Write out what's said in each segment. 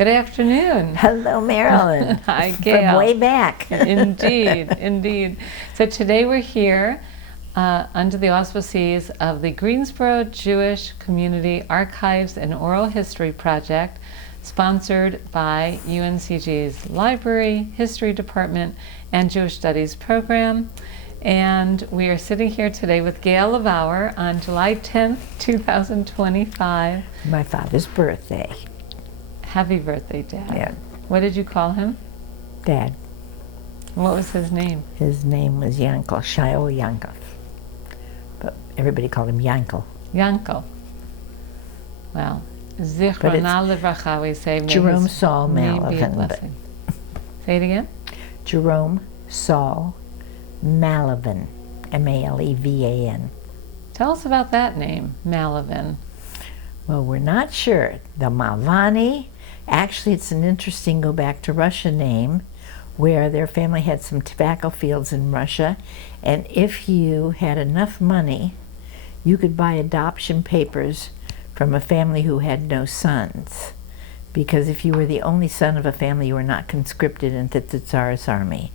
Good afternoon. Hello, Marilyn. Hi, Gail. From way back. Indeed, indeed. So today we're here under the auspices of the Greensboro Jewish Community Archives and Oral History Project, sponsored by UNCG's Library, History Department, and Jewish Studies program. And we are sitting here today with Gail LeBauer on July 10th, 2025. My father's birthday. Happy birthday, Dad. Yeah. What did you call him? Dad. What was his name? His name was Yankel, Shaul Yankov. But everybody called him Yankel. Yankel. Well, Zichrona Livracha, we say. Jerome Saul Malavin. Say it again? Jerome Saul Malavin. M-A-L-E-V-A-N. Tell us about that name, Malavin. Well, we're not sure. The Malvani, actually it's an interesting go back to Russia name, where their family had some tobacco fields in Russia, and if you had enough money, you could buy adoption papers from a family who had no sons. Because if you were the only son of a family, you were not conscripted into the Tsar's army.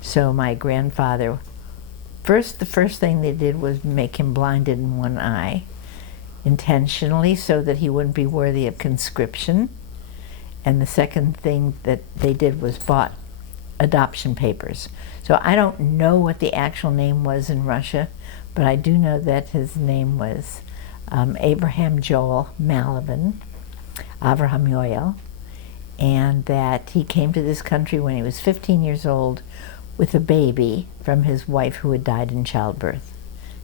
So my grandfather, the first thing they did was make him blinded in one eye, intentionally, so that he wouldn't be worthy of conscription. And the second thing that they did was bought adoption papers. So I don't know what the actual name was in Russia, but I do know that his name was Abraham Joel Malavin, Avraham Yoel, and that he came to this country when he was 15 years old with a baby from his wife who had died in childbirth,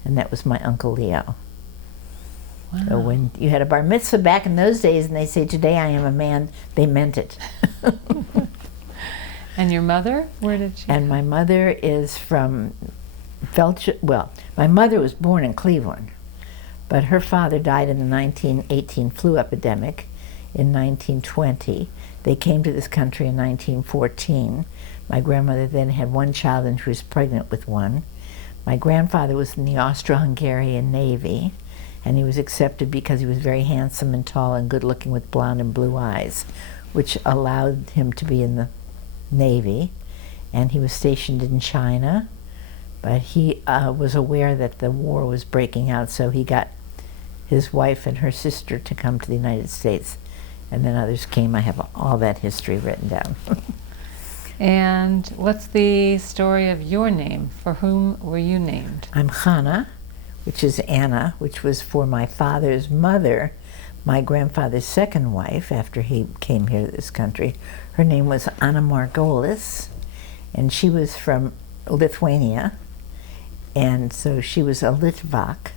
and that was my Uncle Leo. Wow. So when you had a bar mitzvah back in those days and they say, "Today I am a man," they meant it. And your mother? Where did she And come? my mother is from well, my mother was born in Cleveland, but her father died in the 1918 flu epidemic in 1920. They came to this country in 1914. My grandmother then had one child and she was pregnant with one. My grandfather was in the Austro-Hungarian Navy, and he was accepted because he was very handsome and tall and good looking with blonde and blue eyes, which allowed him to be in the Navy. And he was stationed in China, but he was aware that the war was breaking out, so he got his wife and her sister to come to the United States, and then others came. I have all that history written down. And what's the story of your name? For whom were you named? I'm Hannah, which is Anna, which was for my father's mother, my grandfather's second wife, after he came here to this country. Her name was Anna Margolis, and she was from Lithuania, and so she was a Litvak.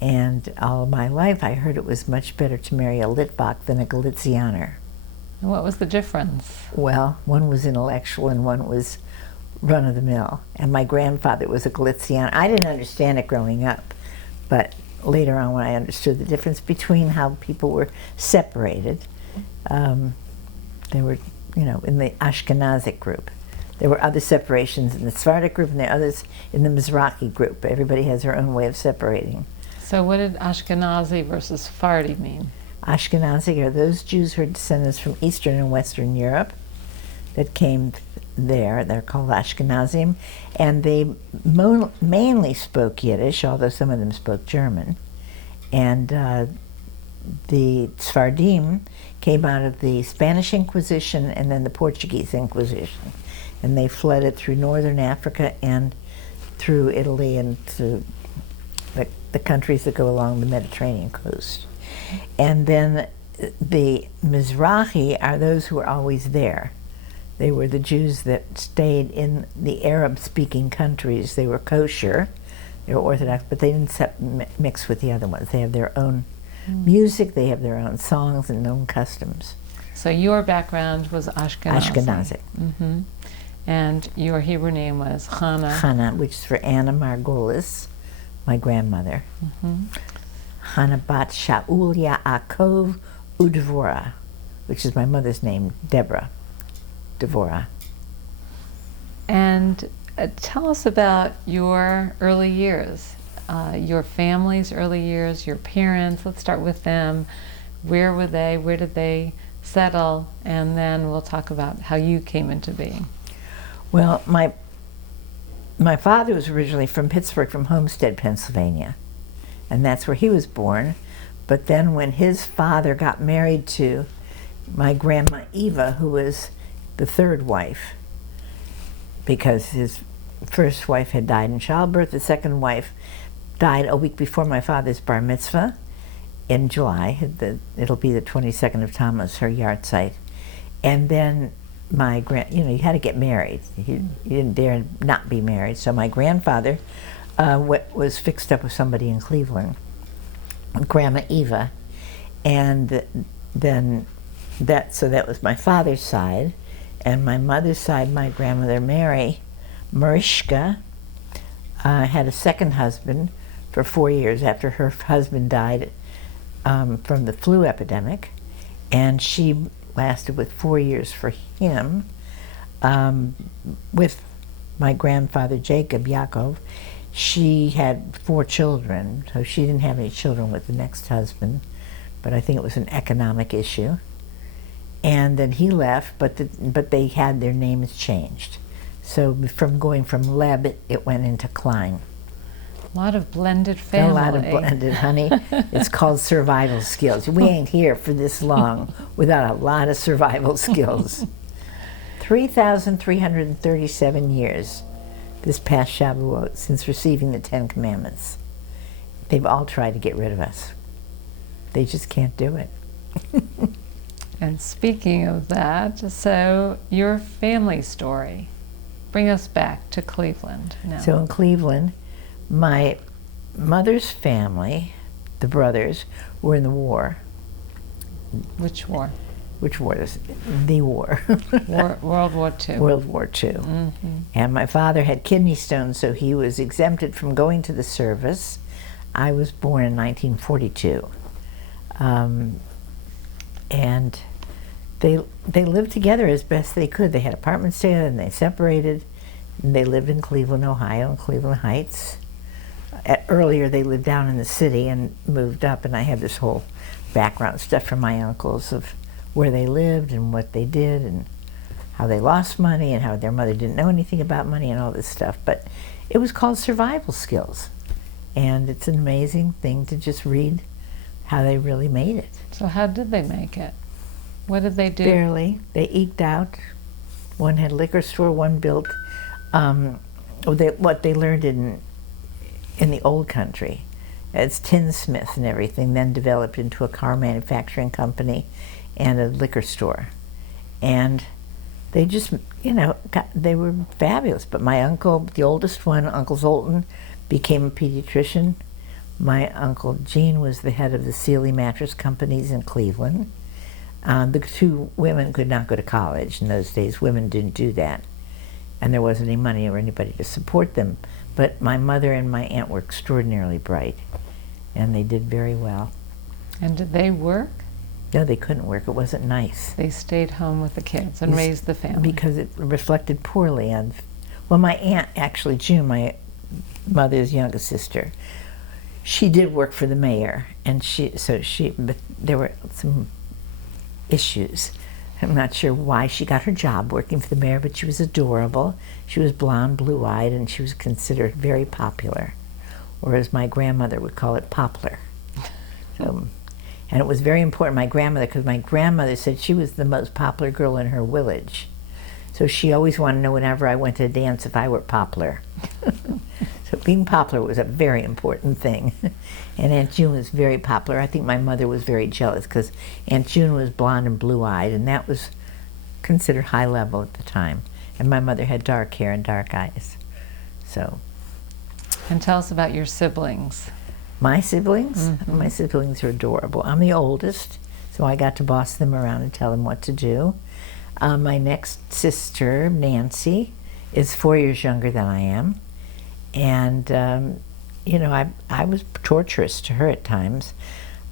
And all my life I heard it was much better to marry a Litvak than a Galicianer. And what was the difference? Well, one was intellectual and one was run-of-the-mill. And my grandfather was a Galician. I didn't understand it growing up, but later on when I understood the difference between how people were separated, they were, in the Ashkenazic group. There were other separations in the Sephardic group and there are others in the Mizrahi group. Everybody has their own way of separating. So what did Ashkenazi versus Sephardi mean? Ashkenazi are those Jews who are descendants from Eastern and Western Europe that came there. They're called Ashkenazim, and they mainly spoke Yiddish, although some of them spoke German. And the Sephardim came out of the Spanish Inquisition and then the Portuguese Inquisition, and they fled it through northern Africa and through Italy and to the countries that go along the Mediterranean coast. And then the Mizrahi are those who are always there. They were the Jews that stayed in the Arab-speaking countries. They were kosher, they were Orthodox, but they didn't mix with the other ones. They have their own music, they have their own songs and own customs. So your background was Ashkenazi. Ashkenazic. Mm-hmm. And your Hebrew name was Hannah. Hannah, which is for Anna Margolis, my grandmother. Mm-hmm. Hannah bat Shaul Yaakov Udvora, which is my mother's name, Deborah Devora. And tell us about your early years, your family's early years, your parents. Let's start with them. Where were they? Where did they settle, and then we'll talk about how you came into being. Well, my father was originally from Pittsburgh, from Homestead, Pennsylvania, and that's where he was born. But then when his father got married to my grandma Eva, who was the third wife, because his first wife had died in childbirth, the second wife died a week before my father's bar mitzvah in July. It'll be the 22nd of Tammuz, her yahrzeit. And then you had to get married. You didn't dare not be married. So my grandfather was fixed up with somebody in Cleveland, Grandma Eva, and then that was my father's side. And my mother's side, my grandmother Mary, Marischka, had a second husband for 4 years after her husband died from the flu epidemic, and she lasted with 4 years for him. With my grandfather Jacob Yaakov, she had 4 children, so she didn't have any children with the next husband, but I think it was an economic issue. And then he left, but they had their names changed. So from going from Leb, it went into Klein. A lot of blended family. A lot of blended, honey. It's called survival skills. We ain't here for this long without a lot of survival skills. 3,337 years this past Shavuot since receiving the 10 Commandments. They've all tried to get rid of us. They just can't do it. And speaking of that, so your family story, bring us back to Cleveland now. So in Cleveland, my mother's family, the brothers, were in the war. Which war? Which war is the war? World War II. World War II. Mm-hmm. And my father had kidney stones, so he was exempted from going to the service. I was born in 1942. And they lived together as best they could. They had apartments together, and they separated. And they lived in Cleveland, Ohio, in Cleveland Heights. Earlier, they lived down in the city and moved up, and I have this whole background stuff from my uncles of where they lived and what they did and how they lost money and how their mother didn't know anything about money and all this stuff. But it was called survival skills, and it's an amazing thing to just read how they really made it. So how did they make it? What did they do? Barely. They eked out. One had a liquor store, one built what they learned in the old country as tinsmith and everything, then developed into a car manufacturing company and a liquor store. And they just, they were fabulous. But my uncle, the oldest one, Uncle Zoltan, became a pediatrician. My Uncle Gene was the head of the Sealy mattress companies in Cleveland. The 2 women could not go to college in those days. Women didn't do that. And there wasn't any money or anybody to support them. But my mother and my aunt were extraordinarily bright, and they did very well. And did they work? No, they couldn't work. It wasn't nice. They stayed home with the kids and raised the family. Because it reflected poorly on, well, my aunt, actually, June, my mother's youngest sister, she did work for the mayor, and but there were some issues. I'm not sure why she got her job working for the mayor, but she was adorable. She was blonde, blue-eyed, and she was considered very popular, or as my grandmother would call it, poplar. And it was very important, my grandmother, because my grandmother said she was the most popular girl in her village. So she always wanted to know whenever I went to a dance if I were poplar. So being popular was a very important thing. And Aunt June was very popular. I think my mother was very jealous because Aunt June was blonde and blue-eyed, and that was considered high level at the time. And my mother had dark hair and dark eyes. So. And tell us about your siblings. My siblings? Mm-hmm. My siblings are adorable. I'm the oldest, so I got to boss them around and tell them what to do. My next sister, Nancy, is 4 years younger than I am. And, I was torturous to her at times.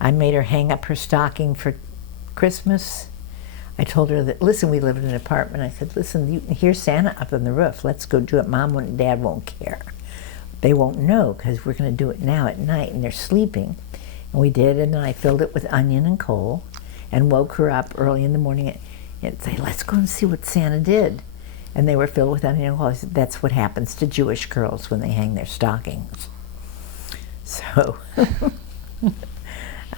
I made her hang up her stocking for Christmas. I told her that, listen, we live in an apartment. I said, listen, you can hear Santa up on the roof. Let's go do it. Mom and Dad won't care. They won't know because we're going to do it now at night and they're sleeping. And we did, and then I filled it with onion and coal. and woke her up early in the morning and say, let's go and see what Santa did. And they were filled with onion oil. That's what happens to Jewish girls when they hang their stockings. So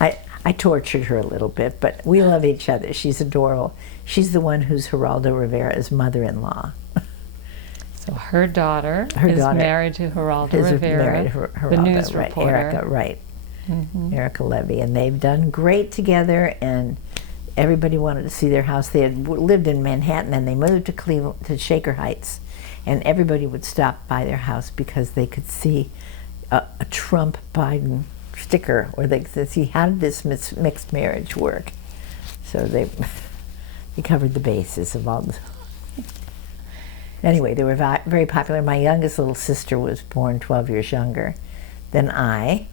I tortured her a little bit, but we love each other. She's adorable. She's the one who's Geraldo Rivera's mother-in-law. So her daughter is married to Geraldo Rivera, the news reporter. Erica, right. Erica Levy. And they've done great together, and everybody wanted to see their house. They had lived in Manhattan, and they moved to Cleveland, to Shaker Heights, and everybody would stop by their house because they could see a Trump-Biden sticker, or they could see how did this mixed marriage work. So they covered the bases of all the... Anyway, they were very popular. My youngest little sister was born 12 years younger than I,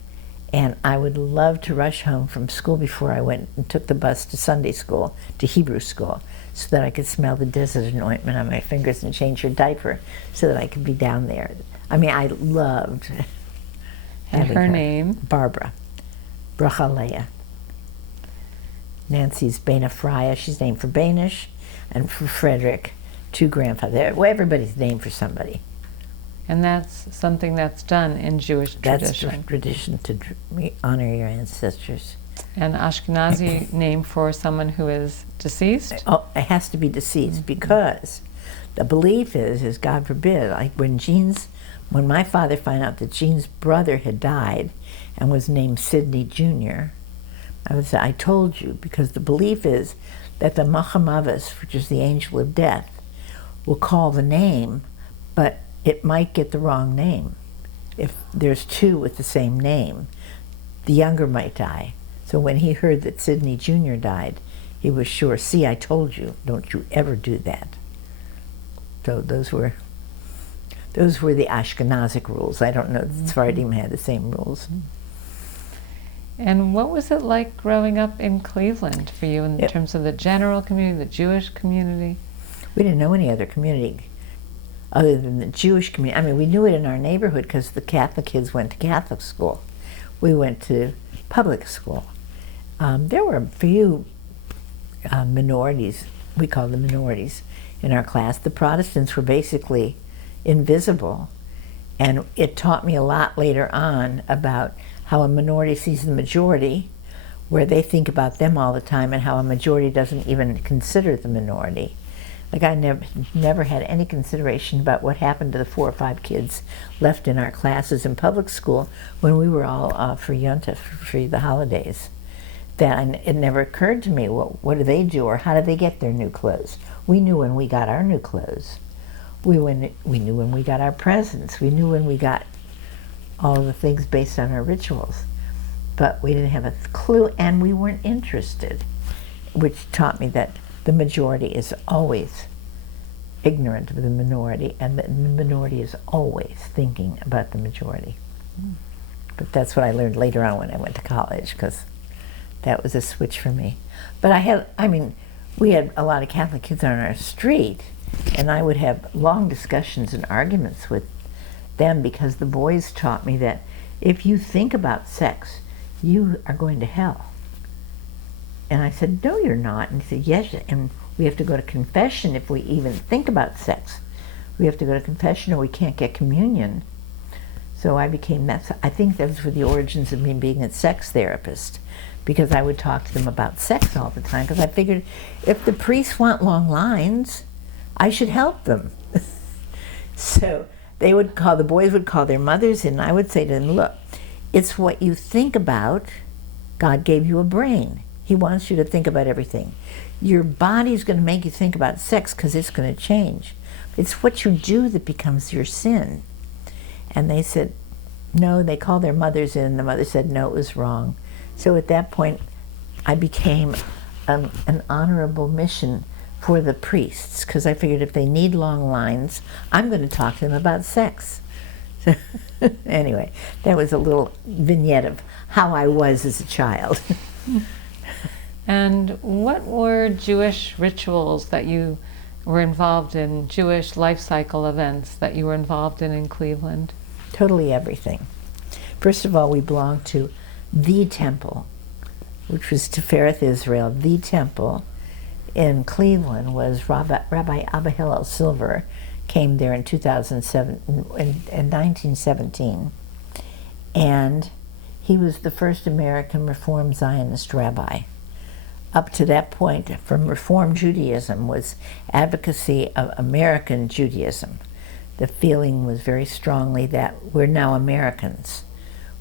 and I would love to rush home from school before I went and took the bus to Sunday school, to Hebrew school, so that I could smell the desert ointment on my fingers and change her diaper so that I could be down there. I mean, I loved And her name? Barbara. Bracha Leah. Nancy's Bena Freya. She's named for Banish, and for Frederick, two grandfathers. Well, everybody's named for somebody. And that's something that's done in Jewish tradition. That's tradition to honor your ancestors. And Ashkenazi name for someone who is deceased? Oh, it has to be deceased because the belief is God forbid, like when my father found out that Jean's brother had died and was named Sidney Jr., I would say, I told you, because the belief is that the Machamavas, which is the angel of death, will call the name, but it might get the wrong name. If there's two with the same name, the younger might die. So when he heard that Sidney Jr. died, he was sure, see, I told you, don't you ever do that. So those were the Ashkenazic rules. I don't know that Sephardim had the same rules. And what was it like growing up in Cleveland for you in terms of the general community, the Jewish community? We didn't know any other community other than the Jewish community. I mean, we knew it in our neighborhood because the Catholic kids went to Catholic school. We went to public school. There were a few minorities, we call them minorities, in our class. The Protestants were basically invisible, and it taught me a lot later on about how a minority sees the majority, where they think about them all the time, and how a majority doesn't even consider the minority. Like, I never had any consideration about what happened to the 4 or 5 kids left in our classes in public school when we were all for Yontif, for the holidays. It never occurred to me, well, what do they do, or how do they get their new clothes? We knew when we got our new clothes. We knew when we got our presents. We knew when we got all of the things based on our rituals. But we didn't have a clue, and we weren't interested, which taught me that the majority is always ignorant of the minority, and the minority is always thinking about the majority. But that's what I learned later on when I went to college, because that was a switch for me. But we had a lot of Catholic kids on our street, and I would have long discussions and arguments with them because the boys taught me that if you think about sex, you are going to hell. And I said, no, you're not. And he said, yes, and we have to go to confession if we even think about sex. We have to go to confession or we can't get communion. So I think those were the origins of me being a sex therapist, because I would talk to them about sex all the time, because I figured if the priests want long lines, I should help them. So the boys would call their mothers in, and I would say to them, look, it's what you think about. God gave you a brain. He wants you to think about everything. Your body's going to make you think about sex because it's going to change. It's what you do that becomes your sin. And they said, no, they called their mothers in, and the mother said, no, it was wrong. So at that point, I became an honorable mission for the priests, because I figured if they need long lines, I'm going to talk to them about sex. So anyway, that was a little vignette of how I was as a child. And what were Jewish rituals that you were involved in, Jewish life cycle events that you were involved in Cleveland? Totally everything. First of all, we belonged to the temple, which was Tifereth Israel, the temple in Cleveland, was Rabbi Abba Hillel Silver came there in 2007, in 1917, and he was the first American Reform Zionist rabbi. Up to that point, from Reform Judaism was advocacy of American Judaism. The feeling was very strongly that we're now Americans.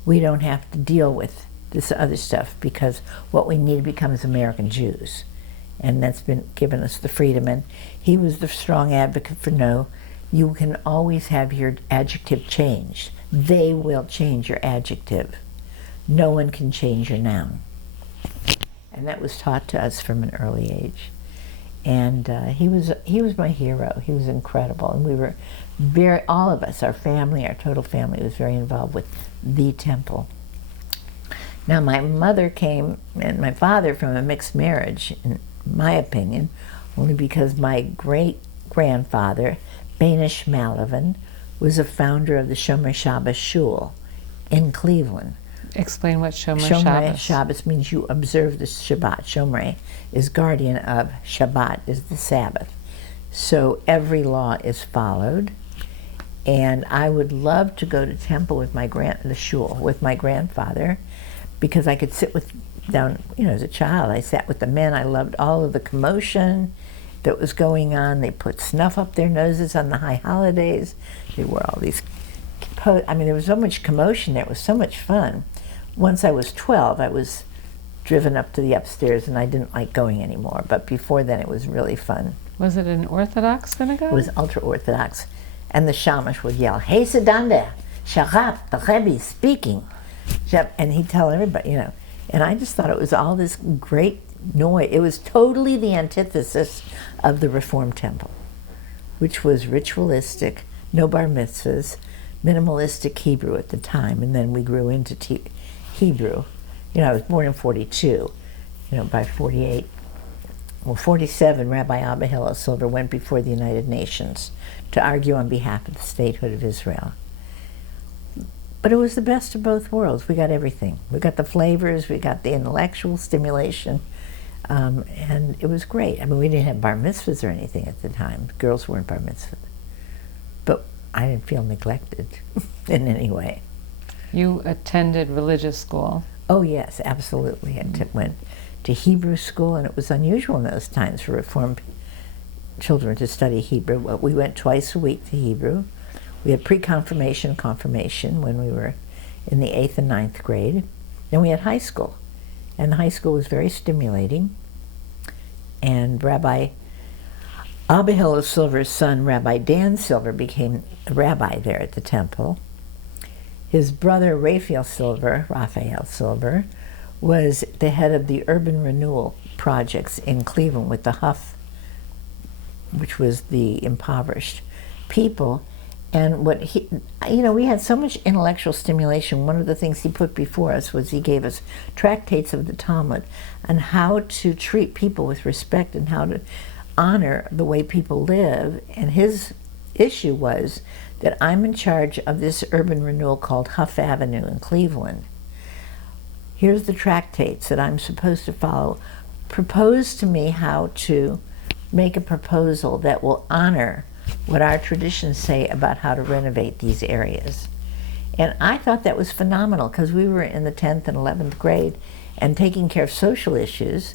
We don't have to deal with this other stuff because what we need to become is American Jews. And that's been given us the freedom. And he was the strong advocate for no, you can always have your adjective changed. They will change your adjective. No one can change your noun. And that was taught to us from an early age. And he was my hero. He was incredible. And we were all of us, our family, our total family, was very involved with the temple. Now, my mother came and my father from a mixed marriage, in my opinion, only because my great-grandfather, Banish Marilyn, was a founder of the Shomer Shabbos Shul in Cleveland. Explain what Shomer Shomer Shabbos. Shabbos means you observe the Shabbat. Shomer is guardian of Shabbat, is the Sabbath. So every law is followed. And I would love to go to temple with the shul with my grandfather, because I could sit down, as a child. I sat with the men. I loved all of the commotion that was going on. They put snuff up their noses on the high holidays. They wore all these, there was so much commotion there. It was so much fun. Once I was 12, I was driven up to the upstairs and I didn't like going anymore. But before then, it was really fun. Was it an Orthodox synagogue? It was ultra-Orthodox. And the shamash would yell, "Hey, Sedanda, Sharab, the Rebbe speaking." And he'd tell everybody, And I just thought it was all this great noise. It was totally the antithesis of the Reform Temple, which was ritualistic, no bar mitzvahs, minimalistic Hebrew at the time. And then we grew into Hebrew. I was born in 42. By 48, 47, Rabbi Abba Hillel Silver went before the United Nations to argue on behalf of the statehood of Israel. But it was the best of both worlds. We got everything. We got the flavors, we got the intellectual stimulation, and it was great. We didn't have bar mitzvahs or anything at the time. Girls weren't bar mitzvahs. But I didn't feel neglected in any way. You attended religious school. Oh yes, absolutely. I went to Hebrew school, and it was unusual in those times for Reformed children to study Hebrew. We went twice a week to Hebrew. We had pre-confirmation, confirmation when we were in the 8th and 9th grade. Then we had high school, and high school was very stimulating. And Rabbi Abba Hillel Silver's son, Rabbi Dan Silver, became a rabbi there at the temple. His brother, Raphael Silver, was the head of the urban renewal projects in Cleveland with the Huff, which was the impoverished people. And we had so much intellectual stimulation. One of the things he put before us was he gave us tractates of the Talmud on how to treat people with respect and how to honor the way people live. And his issue was that I'm in charge of this urban renewal called Huff Avenue in Cleveland. Here's the tractates that I'm supposed to follow. Propose to me how to make a proposal that will honor what our traditions say about how to renovate these areas. And I thought that was phenomenal, because we were in the 10th and 11th grade and taking care of social issues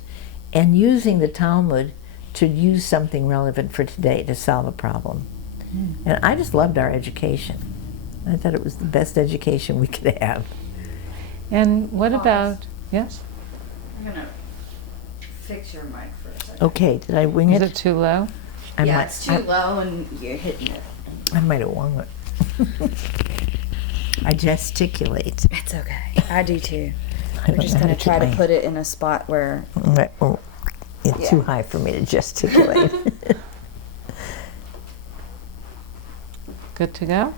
and using the Talmud to use something relevant for today to solve a problem. And I just loved our education. I thought it was the best education we could have. And what about, yes? I'm going to fix your mic for a second. Okay, did I wing Is it? it too low? It's too low and you're hitting it. I might have wung it. I gesticulate. It's okay. I do too. I We're don't just know how going to keep try to my- put it in a spot where... It's Yeah. too high for me to gesticulate. Good to go?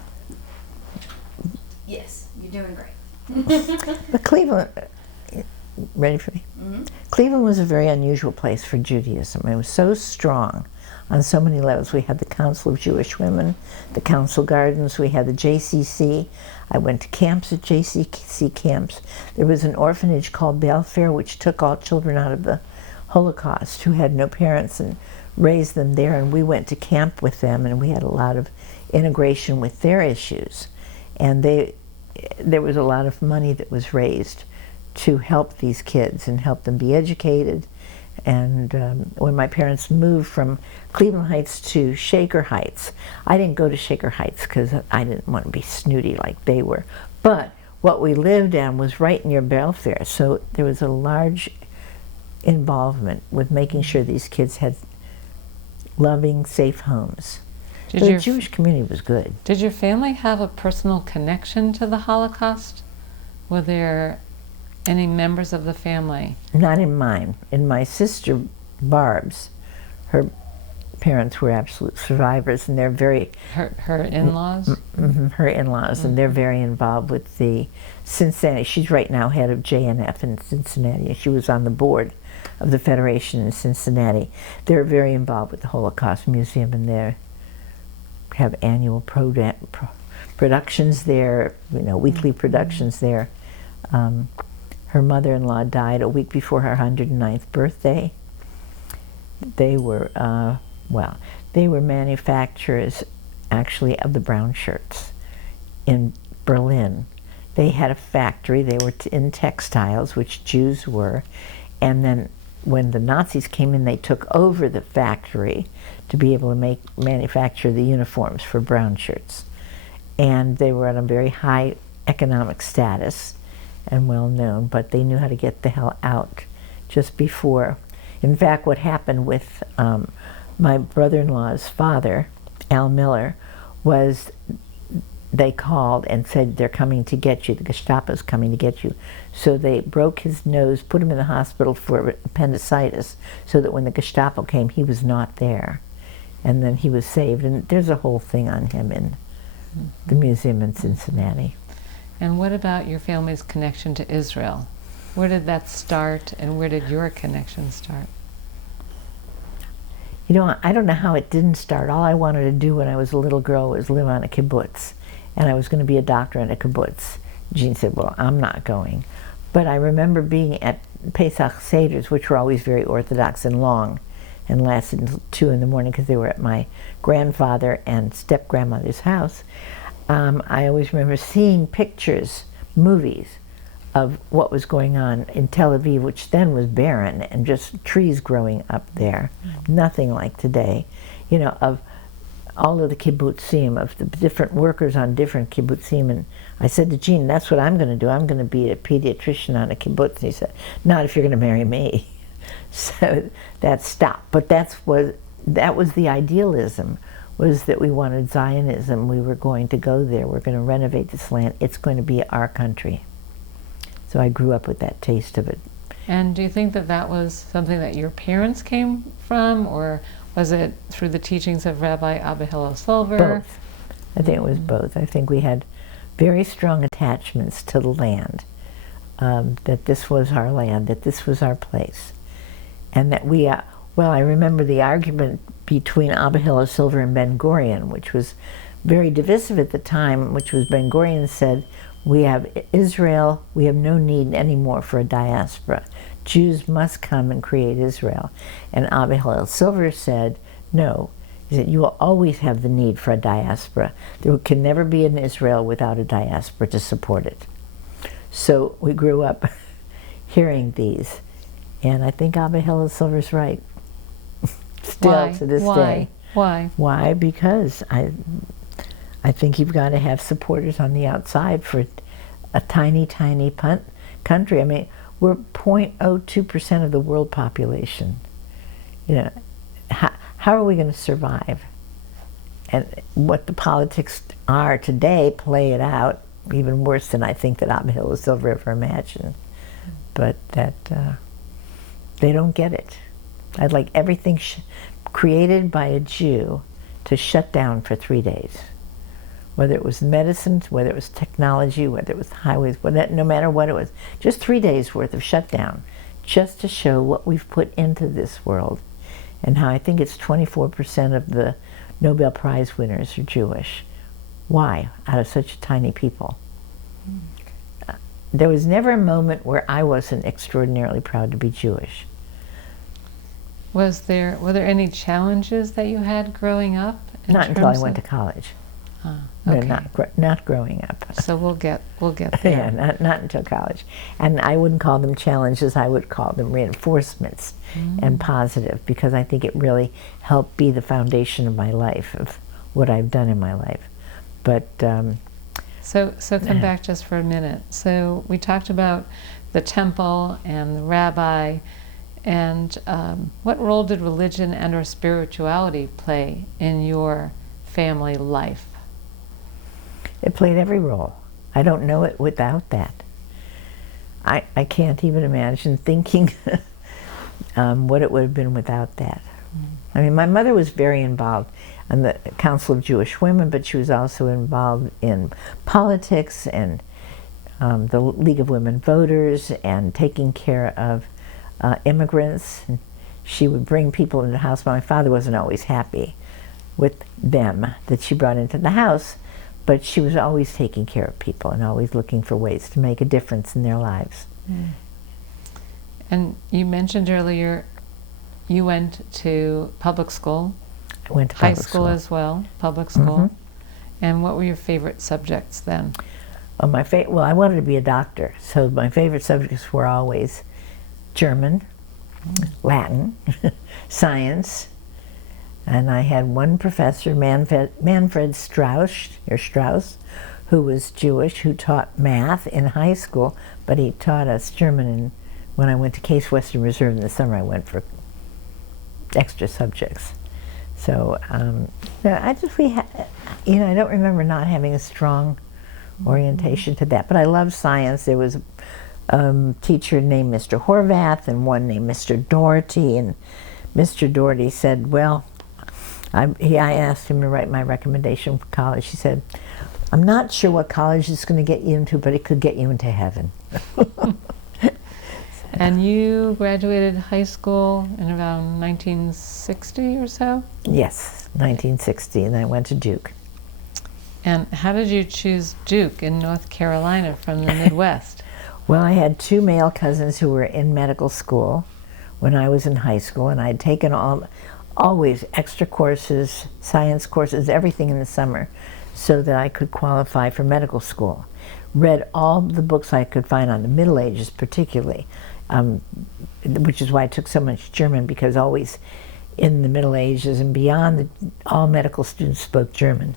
Yes, you're doing great. But Cleveland, ready for me? Mm-hmm. Cleveland was a very unusual place for Judaism. It was so strong on so many levels. We had the Council of Jewish Women, the Council Gardens, we had the JCC. I went to camps at JCC camps. There was an orphanage called Belfair, which took all children out of the Holocaust who had no parents and raised them there, and we went to camp with them, and we had a lot of integration with their issues. And there was a lot of money that was raised to help these kids and help them be educated. And when my parents moved from Cleveland Heights to Shaker Heights, I didn't go to Shaker Heights because I didn't want to be snooty like they were. But what we lived in was right near Belfair, so there was a large involvement with making sure these kids had loving, safe homes. So the Jewish community was good. Did your family have a personal connection to the Holocaust? Were there any members of the family? Not in mine. In my sister Barb's, her parents were absolute survivors, and they're very... Her in-laws? Her in-laws, and they're very involved with the Cincinnati. She's right now head of JNF in Cincinnati. She was on the board of the Federation in Cincinnati. They're very involved with the Holocaust Museum, and they have annual productions there, weekly productions there. Her mother-in-law died a week before her 109th birthday. They were, they were manufacturers, actually, of the brown shirts in Berlin. They had a factory. They were in textiles, which Jews were, and then when the Nazis came in, they took over the factory to be able to manufacture the uniforms for brown shirts. And they were at a very high economic status and well known, but they knew how to get the hell out just before. In fact, what happened with my brother-in-law's father, Al Miller, was they called and said, they're coming to get you, the Gestapo's coming to get you. So they broke his nose, put him in the hospital for appendicitis, so that when the Gestapo came, he was not there. And then he was saved, and there's a whole thing on him in the museum in Cincinnati. And what about your family's connection to Israel? Where did that start, and where did your connection start? I don't know how it didn't start. All I wanted to do when I was a little girl was live on a kibbutz, and I was going to be a doctor in a kibbutz. Jean said, well, I'm not going. But I remember being at Pesach Seders, which were always very Orthodox and long, and lasted until 2 in the morning because they were at my grandfather and step-grandmother's house. I always remember seeing pictures, movies, of what was going on in Tel Aviv, which then was barren and just trees growing up there. Nothing like today. Of all of the kibbutzim, of the different workers on different kibbutzim. And I said to Gene, that's what I'm going to do. I'm going to be a pediatrician on a kibbutz. And he said, not if you're going to marry me. So that stopped. But that was the idealism, was that we wanted Zionism. We were going to go there. We're going to renovate this land. It's going to be our country. So I grew up with that taste of it. And do you think that that was something that your parents came from, or was it through the teachings of Rabbi Abba Hillel Silver? Both. I think it was both. I think we had very strong attachments to the land, that this was our land, that this was our place. And that we, I remember the argument between Abba Hillel Silver and Ben Gurion, which was very divisive at the time, which was Ben Gurion said, we have Israel, we have no need anymore for a diaspora. Jews must come and create Israel. And Abba Hillel Silver said, no, he said, you will always have the need for a diaspora. There can never be an Israel without a diaspora to support it. So we grew up hearing these. And I think Abba Hillel Silver's right. Still to this day. Why? Why? Because I think you've got to have supporters on the outside for a tiny, tiny country. I mean, we're 0.02% of the world population. How are we going to survive? And what the politics are today play it out even worse than I think that Abba Hillel Silver ever imagined. But that they don't get it. I'd like everything created by a Jew to shut down for 3 days. Whether it was medicine, whether it was technology, whether it was highways, no matter what it was. Just 3 days worth of shutdown, just to show what we've put into this world and how I think it's 24% of the Nobel Prize winners are Jewish. Why? Out of such a tiny people. There was never a moment where I wasn't extraordinarily proud to be Jewish. Were there any challenges that you had growing up? Not until I went to college. Okay. No, not growing up. So we'll get there. Yeah, not until college. And I wouldn't call them challenges, I would call them reinforcements and positive, because I think it really helped be the foundation of my life, of what I've done in my life. But So come back just for a minute. So we talked about the temple and the rabbi, and what role did religion and or spirituality play in your family life? it played every role. I don't know it without that. I can't even imagine thinking what it would have been without that. I mean, my mother was very involved in the Council of Jewish Women, but she was also involved in politics and the League of Women Voters and taking care of immigrants. And she would bring people into the house. My father wasn't always happy with them that she brought into the house, but she was always taking care of people and always looking for ways to make a difference in their lives. And you mentioned earlier you went to public school. I went to high public school as well, public school. And what were your favorite subjects then? Oh, well, I wanted to be a doctor, so my favorite subjects were always German, Latin, science, and I had one professor, Manfred Strauss, who was Jewish, who taught math in high school, but he taught us German. And when I went to Case Western Reserve in the summer, I went for extra subjects. So I don't remember not having a strong orientation to that, but I love science. There was a teacher named Mr. Horvath and one named Mr. Doherty, and Mr. Doherty said, well, I asked him to write my recommendation for college. He said, I'm not sure what college it's going to get you into, but it could get you into heaven. And you graduated high school in around 1960 or so? Yes, 1960, and I went to Duke. And how did you choose Duke in North Carolina from the Midwest? Well, I had two male cousins who were in medical school when I was in high school, and I'd taken always extra courses, science courses, everything in the summer, so that I could qualify for medical school. Read all the books I could find on the Middle Ages particularly, which is why I took so much German, because always in the Middle Ages and beyond, all medical students spoke German.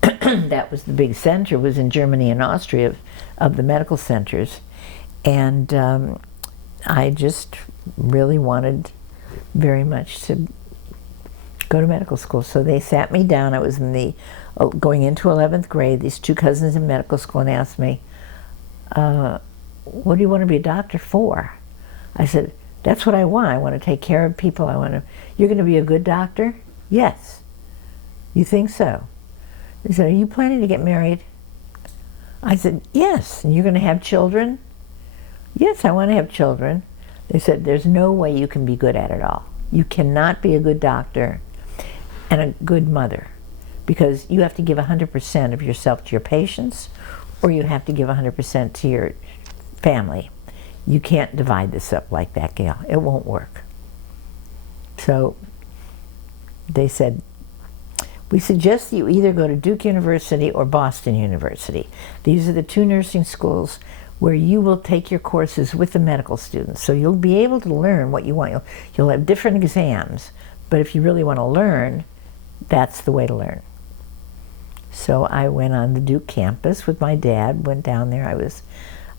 That was the big center, was in Germany and Austria of the medical centers. And I just really wanted very much to go to medical school. So they sat me down. I was going into 11th grade, these two cousins in medical school, and asked me, what do you want to be a doctor for? I said, that's what I want. I want to take care of people. You're going to be a good doctor? Yes. You think so? They said, are you planning to get married? I said, yes. And you're going to have children? Yes, I want to have children. They said, there's no way you can be good at it all. You cannot be a good doctor and a good mother, because you have to give 100% of yourself to your patients, or you have to give 100% to your family. You can't divide this up like that, Gail. It won't work. So they said, we suggest that you either go to Duke University or Boston University. These are the two nursing schools where you will take your courses with the medical students. So you'll be able to learn what you want. You'll have different exams, but if you really want to learn, that's the way to learn. So I went on the Duke campus with my dad, went down there. I was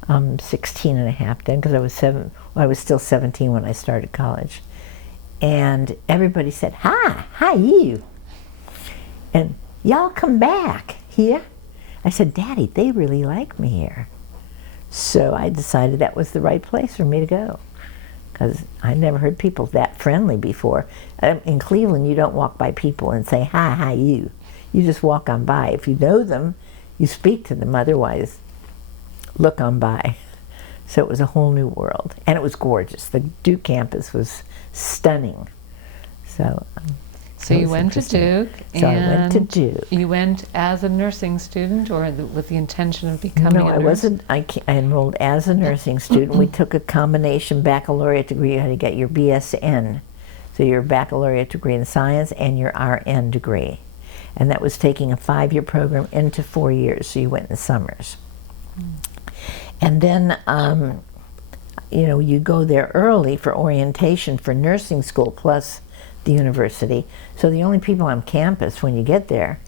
16 and a half then, because I was still 17 when I started college. And everybody said, hi you. And y'all come back here. I said, Daddy, they really like me here. So I decided that was the right place for me to go, because I never heard people that friendly before. In Cleveland, you don't walk by people and say, hi you. You just walk on by. If you know them, you speak to them. Otherwise, look on by. So it was a whole new world. And it was gorgeous. The Duke campus was stunning. So, So that you was went to interesting. Duke, So I and went to Duke. you went as a nursing student, or with the intention of becoming No, a I nurse? wasn't. I enrolled as a nursing student. We took a combination baccalaureate degree. You had to get your BSN, so your baccalaureate degree in science and your RN degree. And that was taking a 5-year program into 4 years, so you went in the summers. And then, you go there early for orientation for nursing school plus the university. So the only people on campus when you get there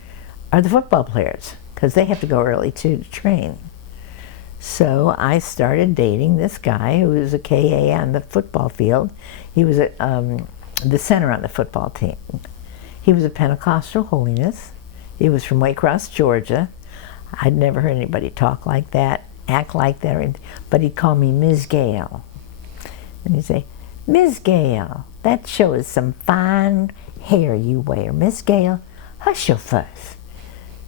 are the football players, because they have to go early too to train. So I started dating this guy who was a KA on the football field. He was the center on the football team. He was a Pentecostal holiness. He was from Waycross, Georgia. I'd never heard anybody talk like that, act like that, but he'd call me Ms. Gail. And he'd say, Ms. Gail, that shows some fine hair you wear. Miss Gail, hush your fuss.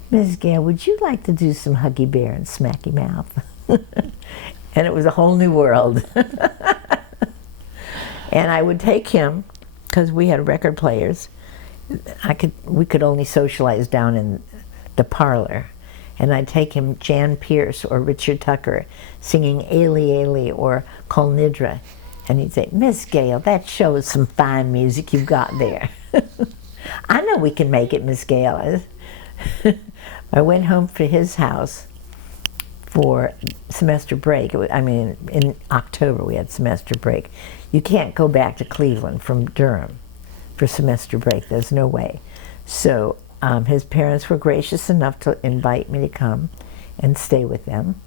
Ms. Gail, would you like to do some huggy bear and smacky mouth? And it was a whole new world. And I would take him, because we had record players. We could only socialize down in the parlor. And I'd take him Jan Pierce or Richard Tucker singing Ailey Ailey or Kol Nidra. And he'd say, Miss Gail, that shows some fine music you've got there. I know we can make it, Miss Gail. I went home to his house for semester break. In October we had semester break. You can't go back to Cleveland from Durham for semester break. There's no way. So his parents were gracious enough to invite me to come and stay with them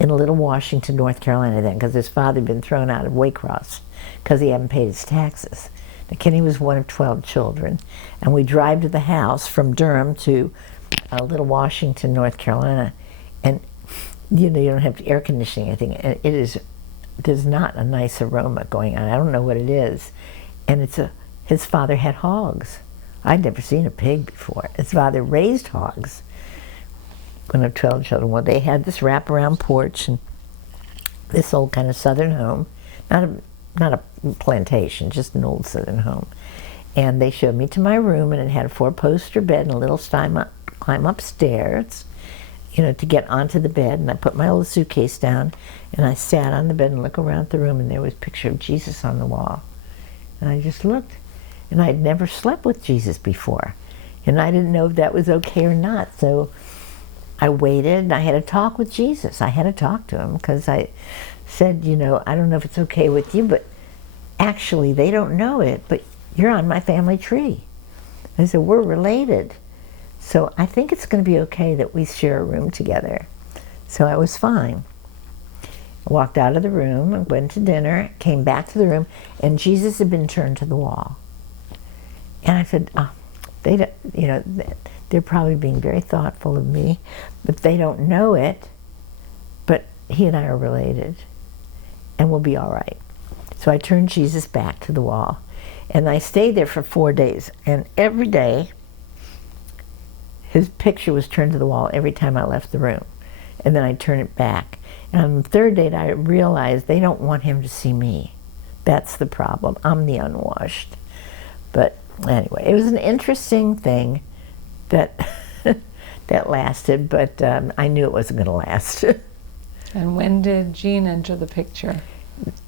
in Little Washington, North Carolina then, because his father had been thrown out of Waycross because he hadn't paid his taxes. Now, Kenny was one of 12 children, and we drive to the house from Durham to Little Washington, North Carolina, and you don't have air conditioning or anything, and there's not a nice aroma going on. I don't know what it is. And his father had hogs. I'd never seen a pig before. His father raised hogs. One of 12 children. Well, they had this wraparound porch and this old kind of southern home, not a plantation, just an old southern home. And they showed me to my room, and it had a 4-poster bed and a little climb upstairs, to get onto the bed. And I put my little suitcase down, and I sat on the bed and looked around the room, and there was a picture of Jesus on the wall. And I just looked, and I'd never slept with Jesus before, and I didn't know if that was okay or not. So I waited, and I had a talk with Jesus. I had to talk to him, because I said, I don't know if it's okay with you, but actually they don't know it, but you're on my family tree. I said, we're related. So I think it's going to be okay that we share a room together. So I was fine. I walked out of the room and went to dinner, came back to the room, and Jesus had been turned to the wall. And I said, they're probably being very thoughtful of me, but they don't know it, but he and I are related, and we'll be all right. So I turned Jesus back to the wall, and I stayed there for 4 days, and every day, his picture was turned to the wall every time I left the room, and then I'd turn it back. And on the third date, I realized they don't want him to see me. That's the problem. I'm the unwashed. But anyway, it was an interesting thing that that lasted, but I knew it wasn't going to last. And when did Jean enter the picture?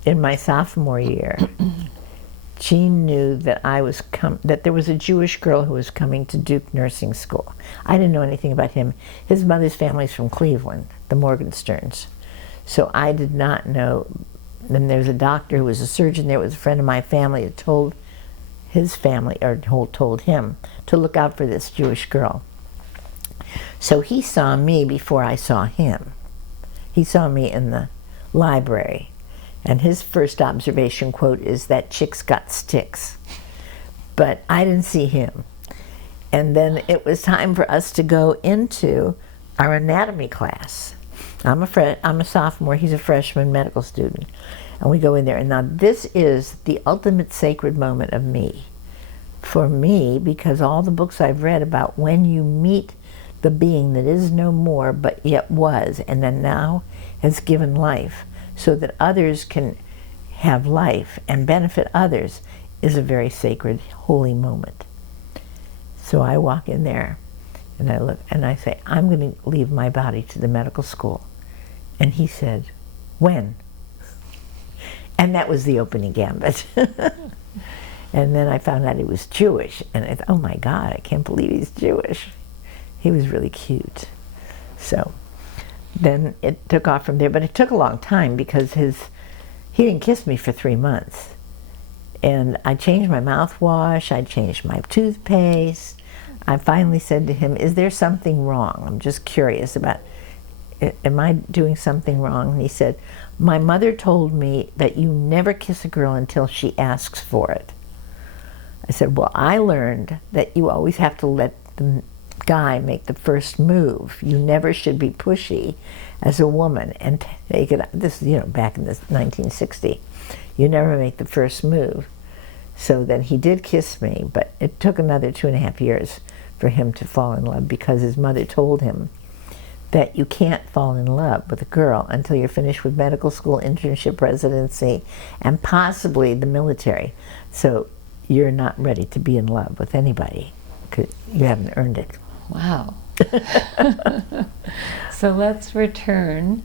In my sophomore year. Jean knew that that there was a Jewish girl who was coming to Duke Nursing School. I didn't know anything about him. His mother's family's from Cleveland, the Morgensterns. So I did not know. Then there's a doctor who was a surgeon there, was a friend of my family, that told his family, or told him, to look out for this Jewish girl. So he saw me before I saw him. He saw me in the library. And his first observation quote is, that chick's got sticks. But I didn't see him. And then it was time for us to go into our anatomy class. I'm a sophomore, he's a freshman medical student. And we go in there, and now this is the ultimate sacred moment of me. For me, because all the books I've read about when you meet the being that is no more, but yet was, and then now has given life, so that others can have life and benefit others, is a very sacred, holy moment. So I walk in there and I look and I say, I'm going to leave my body to the medical school. And he said, when? And that was the opening gambit. And then I found out he was Jewish, and I thought, oh my God, I can't believe he's Jewish. He was really cute. So then it took off from there, but it took a long time because he didn't kiss me for 3 months. And I changed my mouthwash, I changed my toothpaste. I finally said to him, is there something wrong? I'm just curious about, am I doing something wrong? And he said, my mother told me that you never kiss a girl until she asks for it. I said, well, I learned that you always have to let the guy make the first move. You never should be pushy as a woman and take it, this is, back in this 1960. You never make the first move. So then he did kiss me, but it took another 2.5 years for him to fall in love because his mother told him that you can't fall in love with a girl until you're finished with medical school, internship, residency, and possibly the military. So you're not ready to be in love with anybody because you haven't earned it. Wow. So let's return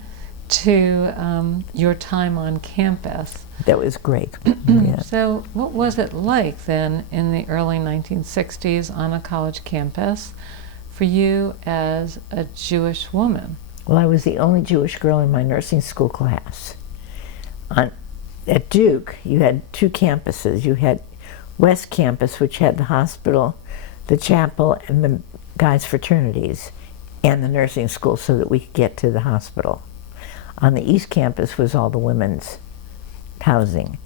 to your time on campus. That was great. Yeah. So what was it like then in the early 1960s on a college campus for you as a Jewish woman? Well, I was the only Jewish girl in my nursing school class. At Duke, you had 2 campuses. You had West Campus, which had the hospital, the chapel, and the guys' fraternities, and the nursing school so that we could get to the hospital. On the East Campus was all the women's housing,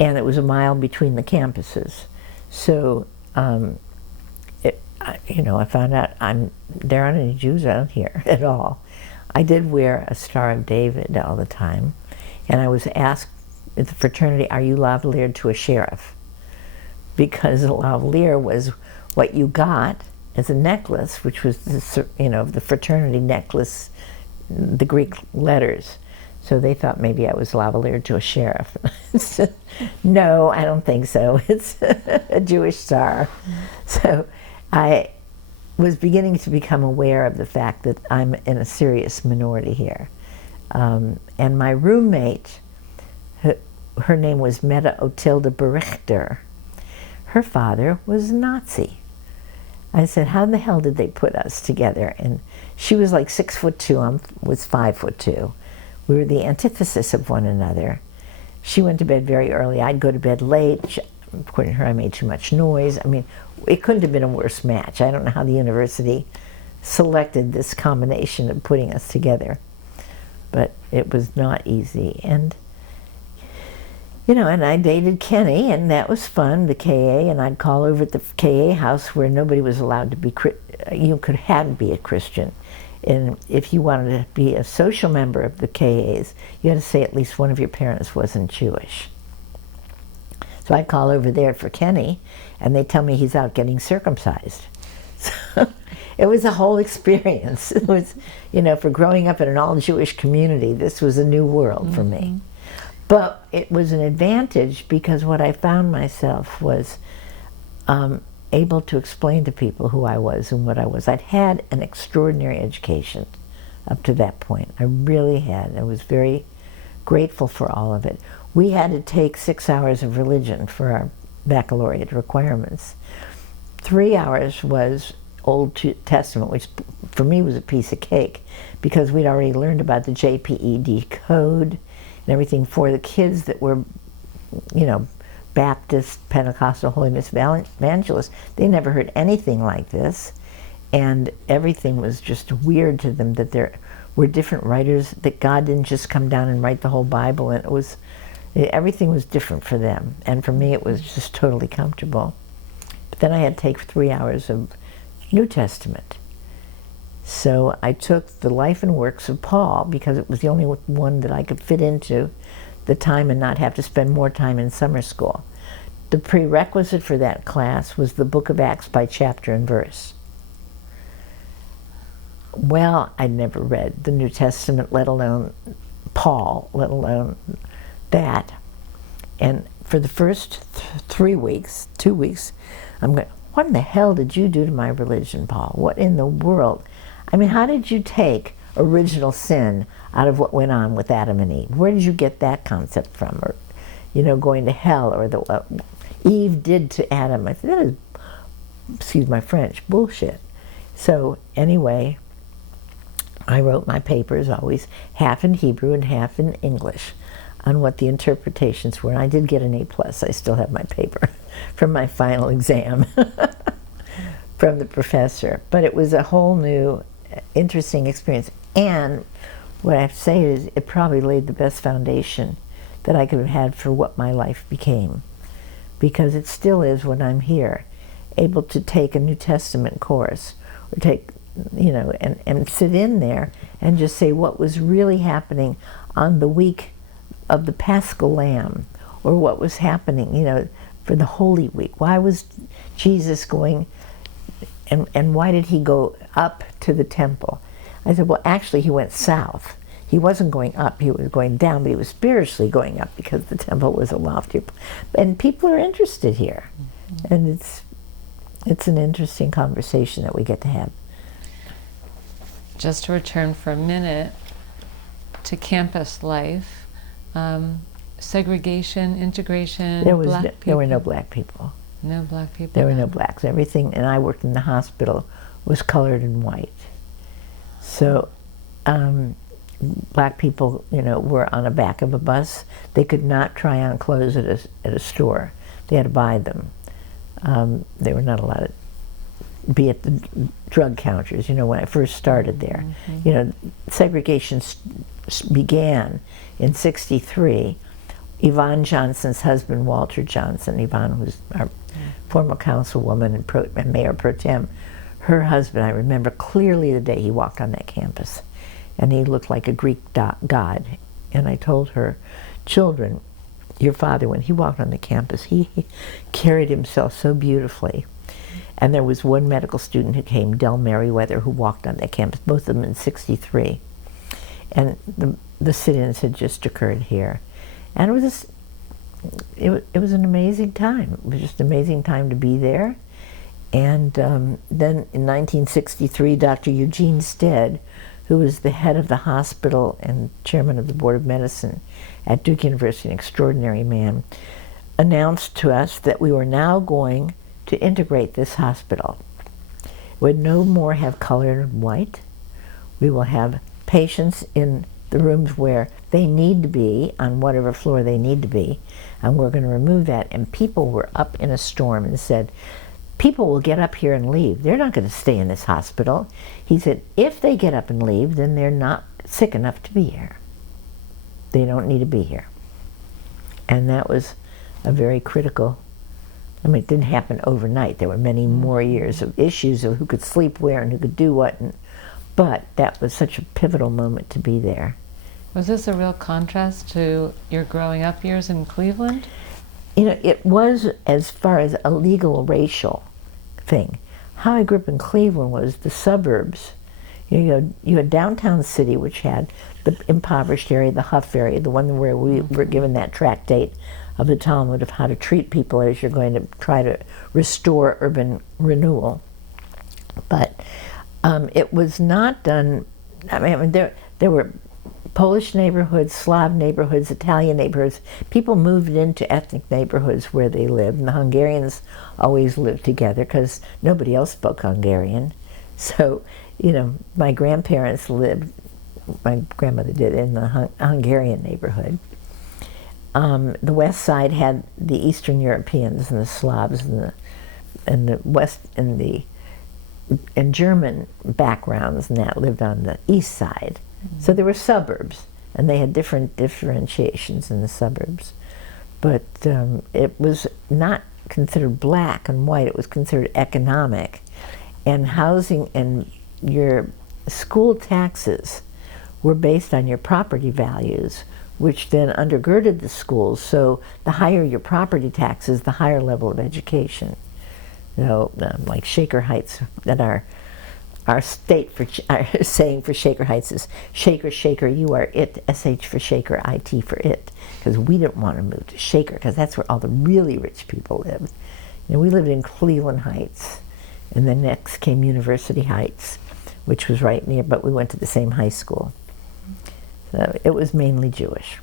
and it was a mile between the campuses. So, I found out there aren't any Jews out here at all. I did wear a Star of David all the time, and I was asked at the fraternity, are you lavaliered to a sheriff? Because a lavalier was what you got as a necklace, which was the fraternity necklace, the Greek letters. So they thought maybe I was lavaliered to a sheriff. No, I don't think so. It's a Jewish star. So I was beginning to become aware of the fact that I'm in a serious minority here. And my roommate, her name was Meta Otilda Berichter. Her father was Nazi. I said, how the hell did they put us together? And she was like 6'2", I was 5'2". We were the antithesis of one another. She went to bed very early. I'd go to bed late. According to her, I made too much noise. I mean, it couldn't have been a worse match. I don't know how the university selected this combination of putting us together. But it was not easy. And and I dated Kenny, and that was fun, the KA, and I'd call over at the KA house where nobody was allowed to be, hadn't be a Christian. And if you wanted to be a social member of the KAs, you had to say at least one of your parents wasn't Jewish. So I'd call over there for Kenny, and they'd tell me he's out getting circumcised. So it was a whole experience. It was, for growing up in an all-Jewish community, this was a new world for me. But it was an advantage because what I found myself was able to explain to people who I was and what I was. I'd had an extraordinary education up to that point. I really had. I was very grateful for all of it. We had to take 6 hours of religion for our baccalaureate requirements. 3 hours was Old Testament, which for me was a piece of cake because we'd already learned about the JPED code and everything for the kids that were, Baptist, Pentecostal, Holiness evangelists. They never heard anything like this, and everything was just weird to them that there were different writers, that God didn't just come down and write the whole Bible, and everything was different for them, and for me it was just totally comfortable. But then I had to take 3 hours of New Testament. So I took the life and works of Paul because it was the only one that I could fit into the time and not have to spend more time in summer school. The prerequisite for that class was the book of Acts by chapter and verse. Well, I'd never read the New Testament, let alone Paul, let alone that. And for the first 3 weeks, 2 weeks, I'm going, what in the hell did you do to my religion, Paul? What in the world? I mean, how did you take original sin out of what went on with Adam and Eve? Where did you get that concept from? Or, going to hell, or what Eve did to Adam. I said, that is, excuse my French, bullshit. So anyway, I wrote my papers always half in Hebrew and half in English on what the interpretations were. And I did get an A+. I still have my paper from my final exam from the professor. But it was a whole new, interesting experience. And what I have to say is it probably laid the best foundation that I could have had for what my life became. Because it still is, when I'm here, able to take a New Testament course, or take, and sit in there and just say what was really happening on the week of the Paschal Lamb, or what was happening, for the Holy Week. Why was Jesus going, and why did he go up to the temple? I said, well, actually, he went south. He wasn't going up, he was going down, but he was spiritually going up because the temple was a loftier. And people are interested here. Mm-hmm. And it's an interesting conversation that we get to have. Just to return for a minute to campus life, segregation, integration, there were no black people. No black people? There were no blacks. Everything, and I worked in the hospital, was colored and white. So, black people, were on the back of a bus. They could not try on clothes at a store. They had to buy them. They were not allowed to be at the drug counters, when I first started there. Mm-hmm. Segregation began in '63. Yvonne Johnson's husband, Walter Johnson, Yvonne was our former councilwoman and mayor pro tem, her husband, I remember clearly the day he walked on that campus. And he looked like a Greek god. And I told her, children, your father, when he walked on the campus, he carried himself so beautifully. And there was one medical student who came, Del Merriweather, who walked on that campus, both of them in '63. And the sit-ins had just occurred here. And it was an amazing time. It was just an amazing time to be there. And then in 1963, Dr. Eugene Stead, who was the head of the hospital and chairman of the Board of Medicine at Duke University, an extraordinary man, announced to us that we were now going to integrate this hospital. We would no more have color and white. We will have patients in the rooms where they need to be, on whatever floor they need to be, and we're going to remove that. And people were up in a storm and said, people will get up here and leave. They're not going to stay in this hospital. He said, if they get up and leave, then they're not sick enough to be here. They don't need to be here. And that was a very critical, it didn't happen overnight. There were many more years of issues of who could sleep where and who could do what. But that was such a pivotal moment to be there. Was this a real contrast to your growing up years in Cleveland? It was, as far as a legal racial thing. How I grew up in Cleveland was the suburbs. You had downtown city, which had the impoverished area, the Huff area, the one where we were given that tractate of the Talmud of how to treat people as you're going to try to restore urban renewal. But it was not done. There were Polish neighborhoods, Slav neighborhoods, Italian neighborhoods. People moved into ethnic neighborhoods where they lived, and the Hungarians always lived together because nobody else spoke Hungarian. So, my grandparents lived, my grandmother did, in the Hungarian neighborhood. The West Side had the Eastern Europeans and the Slavs and the West and German backgrounds, and that lived on the East Side. So there were suburbs, and they had different differentiations in the suburbs. But it was not considered black and white, it was considered economic. And housing and your school taxes were based on your property values, which then undergirded the schools. So the higher your property taxes, the higher level of education. Like Shaker Heights, that our our our saying for Shaker Heights is Shaker, Shaker, you are it, SH for Shaker, IT for it. Because we didn't want to move to Shaker, because that's where all the really rich people lived. You know, we lived in Cleveland Heights, and then next came University Heights, which was right near, but we went to the same high school. So it was mainly Jewish.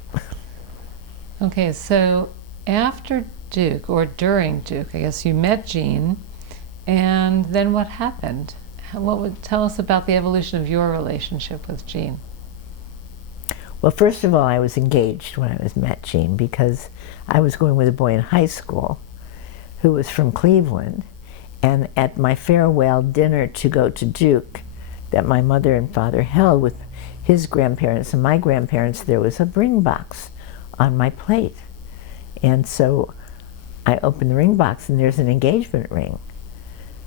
Okay, so after Duke, or during Duke, I guess you met Jean, and then what happened? What would tell us about the evolution of your relationship with Jean? Well, first of all, I was engaged when I met Jean, because I was going with a boy in high school who was from Cleveland, and at my farewell dinner to go to Duke that my mother and father held with his grandparents and my grandparents, there was a ring box on my plate. And so I opened the ring box, and there's an engagement ring.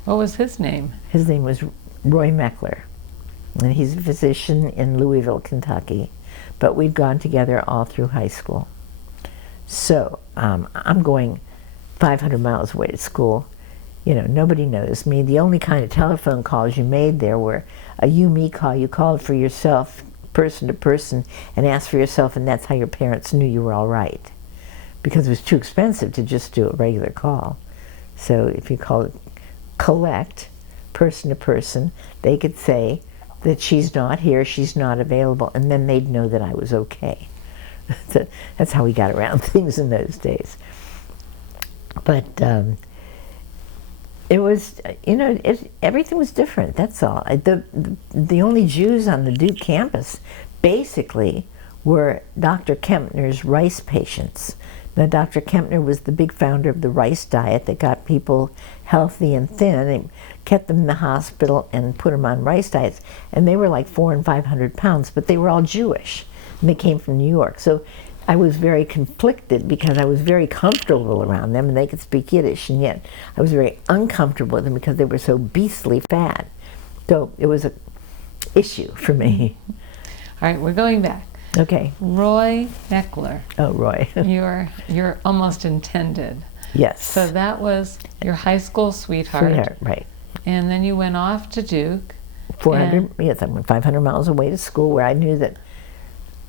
What was his name? His name was Roy Meckler, and he's a physician in Louisville, Kentucky. But we'd gone together all through high school. So I'm going 500 miles away to school. You know, nobody knows me. The only kind of telephone calls you made there were a you-me call. You called for yourself, person to person, and asked for yourself, and that's how your parents knew you were all right. Because it was too expensive to just do a regular call. So if you called collect, person to person, they could say that she's not here, she's not available, and then they'd know that I was okay. So that's how we got around things in those days. But it was, you know, everything was different, that's all. The only Jews on the Duke campus basically were Dr. Kempner's rice patients. Now, Dr. Kempner was the big founder of the rice diet that got people healthy and thin, and kept them in the hospital and put them on rice diets. And they were like 400 and 500 pounds, but they were all Jewish, and they came from New York. So I was very conflicted, because I was very comfortable around them, and they could speak Yiddish, and yet I was very uncomfortable with them because they were so beastly fat. So it was an issue for me. All right, we're going back. Okay. Roy Meckler. Oh, Roy. You're almost intended. Yes. So that was your high school sweetheart. Right. And then you went off to Duke. 400, yes, I went 500 miles away to school, where I knew that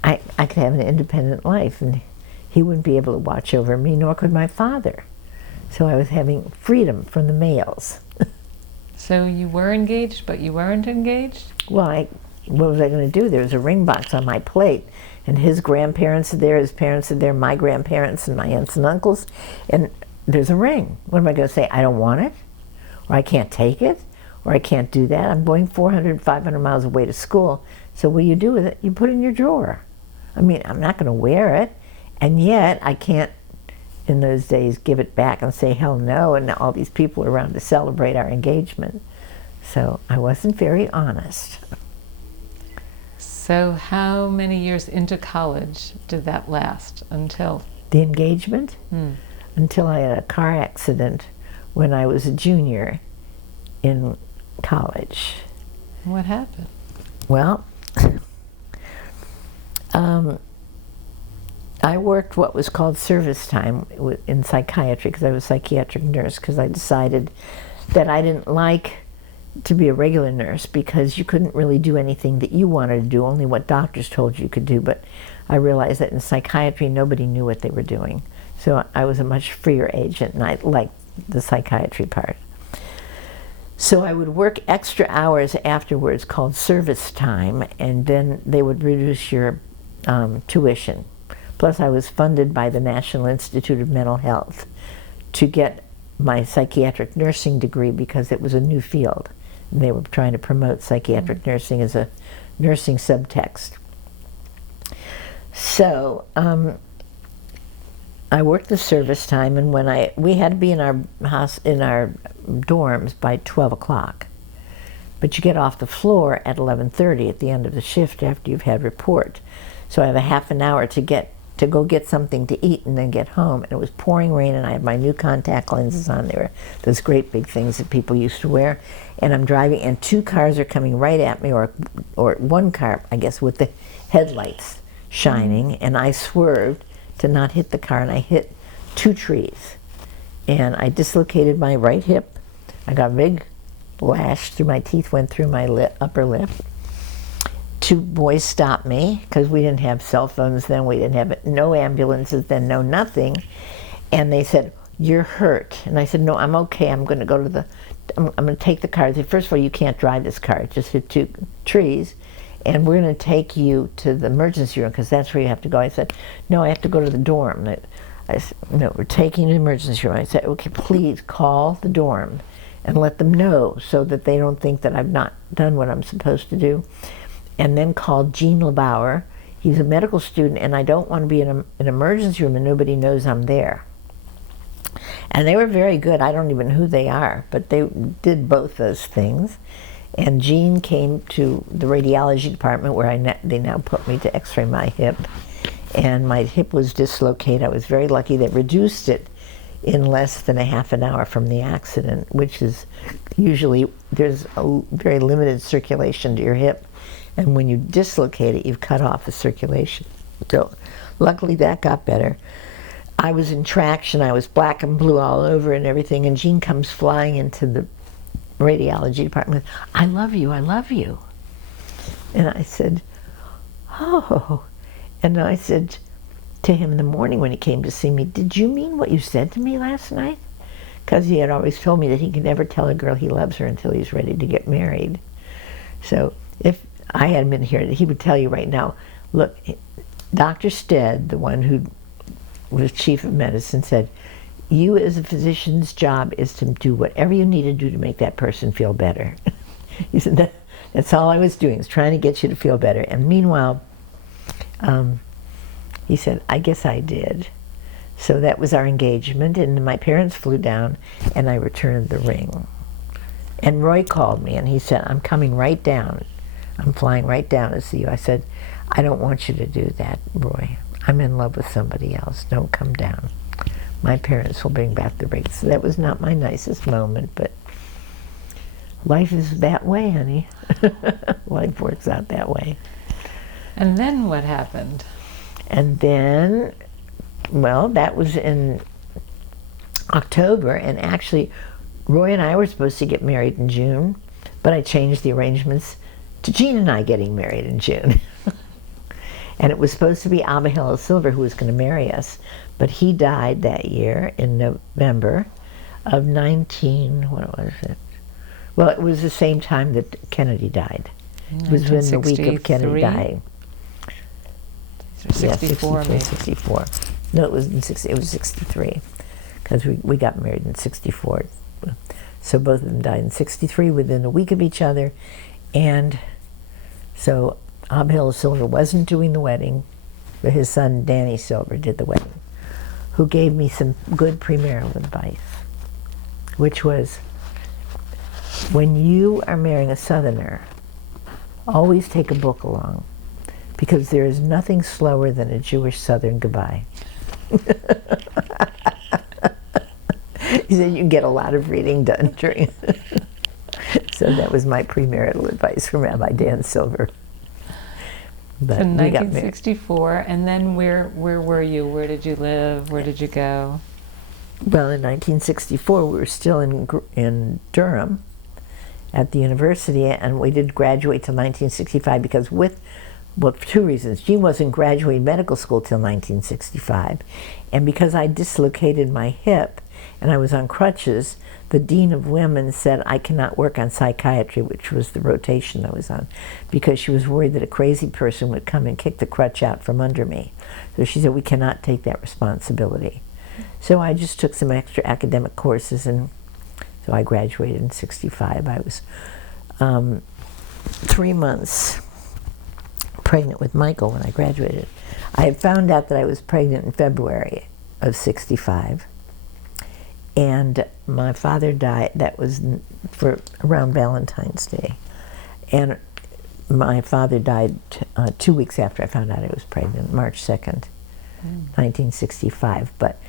I could have an independent life, and he wouldn't be able to watch over me, nor could my father. So I was having freedom from the males. So you were engaged, but you weren't engaged? Well, what was I going to do? There was a ring box on my plate, and his grandparents are there, his parents are there, my grandparents and my aunts and uncles, and there's a ring. What am I going to say? I don't want it? Or I can't take it? Or I can't do that? I'm going 400, 500 miles away to school. So what do you do with it? You put it in your drawer. I mean, I'm not going to wear it, and yet I can't, in those days, give it back and say, hell no, and all these people are around to celebrate our engagement. So I wasn't very honest. So how many years into college did that last until? The engagement? Until I had a car accident when I was a junior in college. What happened? Well, I worked what was called service time in psychiatry, because I was a psychiatric nurse, because I decided that I didn't like to be a regular nurse, because you couldn't really do anything that you wanted to do, only what doctors told you could do. But I realized that in psychiatry nobody knew what they were doing. So I was a much freer agent, and I liked the psychiatry part. So I would work extra hours afterwards called service time, and then they would reduce your tuition. Plus I was funded by the National Institute of Mental Health to get my psychiatric nursing degree, because it was a new field. And they were trying to promote psychiatric nursing as a nursing subtext. So I worked the service time, and when we had to be in our dorms by 12 o'clock. But you get off the floor at 11:30 at the end of the shift after you've had report. So I have a half an hour to go get something to eat and then get home. And it was pouring rain, and I had my new contact lenses on. They were those great big things that people used to wear. And I'm driving, and two cars are coming right at me, or one car, I guess, with the headlights shining, and I swerved to not hit the car, and I hit two trees. And I dislocated my right hip. I got a big lashed through my teeth, went through my upper lip. Two boys stopped me because we didn't have cell phones then. We didn't have no ambulances then, no nothing. And they said, "You're hurt." And I said, "No, I'm okay. I'm going to go to I'm going to take the car." They said, "First of all, you can't drive this car. It just hit two trees. And we're going to take you to the emergency room because that's where you have to go." I said, "No, I have to go to the dorm." I said, "No, we're taking you to the emergency room." I said, "Okay, please call the dorm and let them know so that they don't think that I've not done what I'm supposed to do." And then called Gail LeBauer. He's a medical student, and I don't want to be in an emergency room and nobody knows I'm there. And they were very good. I don't even know who they are, but they did both those things. And Jean came to the radiology department where they now put me to x-ray my hip. And my hip was dislocated. I was very lucky. They reduced it in less than a half an hour from the accident, which is usually, there's a very limited circulation to your hip. And when you dislocate it, you've cut off the circulation. So luckily that got better. I was in traction. I was black and blue all over and everything. And Jean comes flying into the radiology department. "I love you, I love you." And I said, "Oh." And I said to him in the morning when he came to see me, "Did you mean what you said to me last night?" Because he had always told me that he could never tell a girl he loves her until he's ready to get married. So if I hadn't been here, he would tell you right now, look, Dr. Stead, the one who was chief of medicine, said, "You as a physician's job is to do whatever you need to do to make that person feel better." He said, that's all I was doing, is trying to get you to feel better. And meanwhile, he said, "I guess I did." So that was our engagement, and my parents flew down, and I returned the ring. And Roy called me, and he said, "I'm coming right down. I'm flying right down to see you." I said, "I don't want you to do that, Roy. I'm in love with somebody else. Don't come down. My parents will bring back the ring." So that was not my nicest moment, but life is that way, honey. Life works out that way. And then what happened? And then, well, that was in October, and actually Roy and I were supposed to get married in June, but I changed the arrangements to Jean and I getting married in June. And it was supposed to be Abigail Silver who was going to marry us, but he died that year in November of what was it? Well, it was the same time that Kennedy died. It was within the week of Kennedy dying. 64, maybe. 64. No, it was it was 63, because we got married in 64. So both of them died in 63 within a week of each other. And so Abigail Silver wasn't doing the wedding, but his son Danny Silver did the wedding, who gave me some good premarital advice, which was, when you are marrying a Southerner, always take a book along, because there is nothing slower than a Jewish Southern goodbye. He said you can get a lot of reading done during. So that was my premarital advice from Rabbi Dan Silver. But so 1964, and then where were you? Where did you live? Where did you go? Well, in 1964, we were still in Durham at the university, and we did graduate till 1965 because for two reasons. Jean wasn't graduating medical school till 1965, and because I dislocated my hip and I was on crutches, the dean of women said I cannot work on psychiatry, which was the rotation I was on, because she was worried that a crazy person would come and kick the crutch out from under me. So she said, we cannot take that responsibility. So I just took some extra academic courses, and so I graduated in 65. I was 3 months pregnant with Michael when I graduated. I had found out that I was pregnant in February of 65. And my father died, that was for around Valentine's Day. And my father died 2 weeks after I found out I was pregnant, March 2nd, 1965. But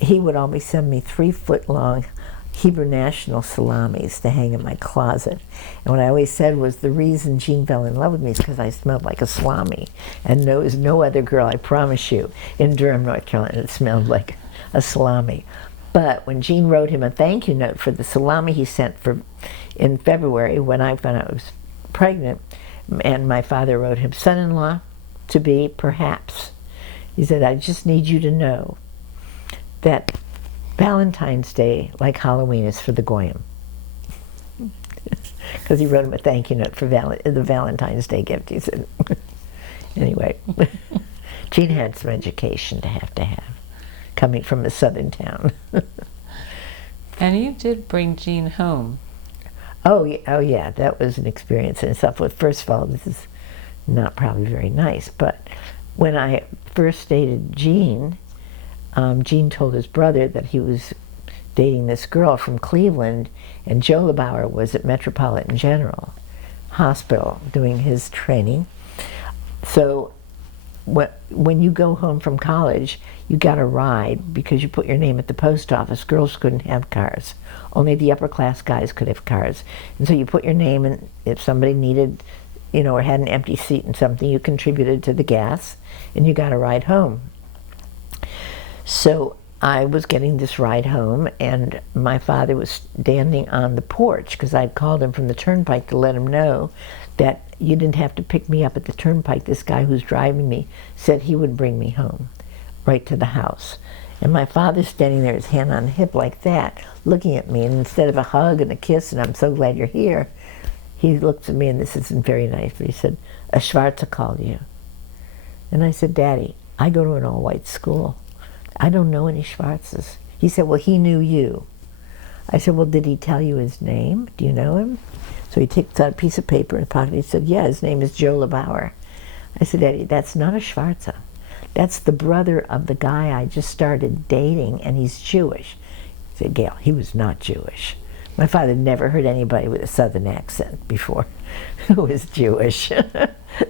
he would always send me 3-foot-long Hebrew National salamis to hang in my closet. And what I always said was, the reason Jean fell in love with me is because I smelled like a salami. And there was no other girl, I promise you, in Durham, North Carolina, that smelled like a salami. But when Jean wrote him a thank you note for the salami he sent in February when I found out I was pregnant, and my father wrote him, son-in-law to be, perhaps. He said, I just need you to know that Valentine's Day, like Halloween, is for the Goyim. Because he wrote him a thank you note for the Valentine's Day gift, he said. Anyway, Jean had some education to have, coming from a southern town. And you did bring Jean home. Oh yeah, that was an experience in itself. Well, first of all, this is not probably very nice, but when I first dated Jean, Jean told his brother that he was dating this girl from Cleveland, and Joe LeBauer was at Metropolitan General Hospital doing his training. So when you go home from college, you got a ride because you put your name at the post office. Girls couldn't have cars. Only the upper class guys could have cars. And so you put your name in. If somebody needed, or had an empty seat in something, you contributed to the gas and you got a ride home. So I was getting this ride home, and my father was standing on the porch because I'd called him from the turnpike to let him know that you didn't have to pick me up at the turnpike. This guy who's driving me said he would bring me home, right to the house. And my father's standing there, his hand on the hip like that, looking at me, and instead of a hug and a kiss and I'm so glad you're here, he looks at me, and this isn't very nice, but he said, a Schwarze called you. And I said, Daddy, I go to an all-white school. I don't know any Schwarzes. He said, well, he knew you. I said, well, did he tell you his name? Do you know him? So he takes out a piece of paper in his pocket. He said, yeah, his name is Joe LeBauer. I said, Daddy, that's not a Schwarze. That's the brother of the guy I just started dating, and he's Jewish. He said, Gail, he was not Jewish. My father never heard anybody with a southern accent before who was Jewish.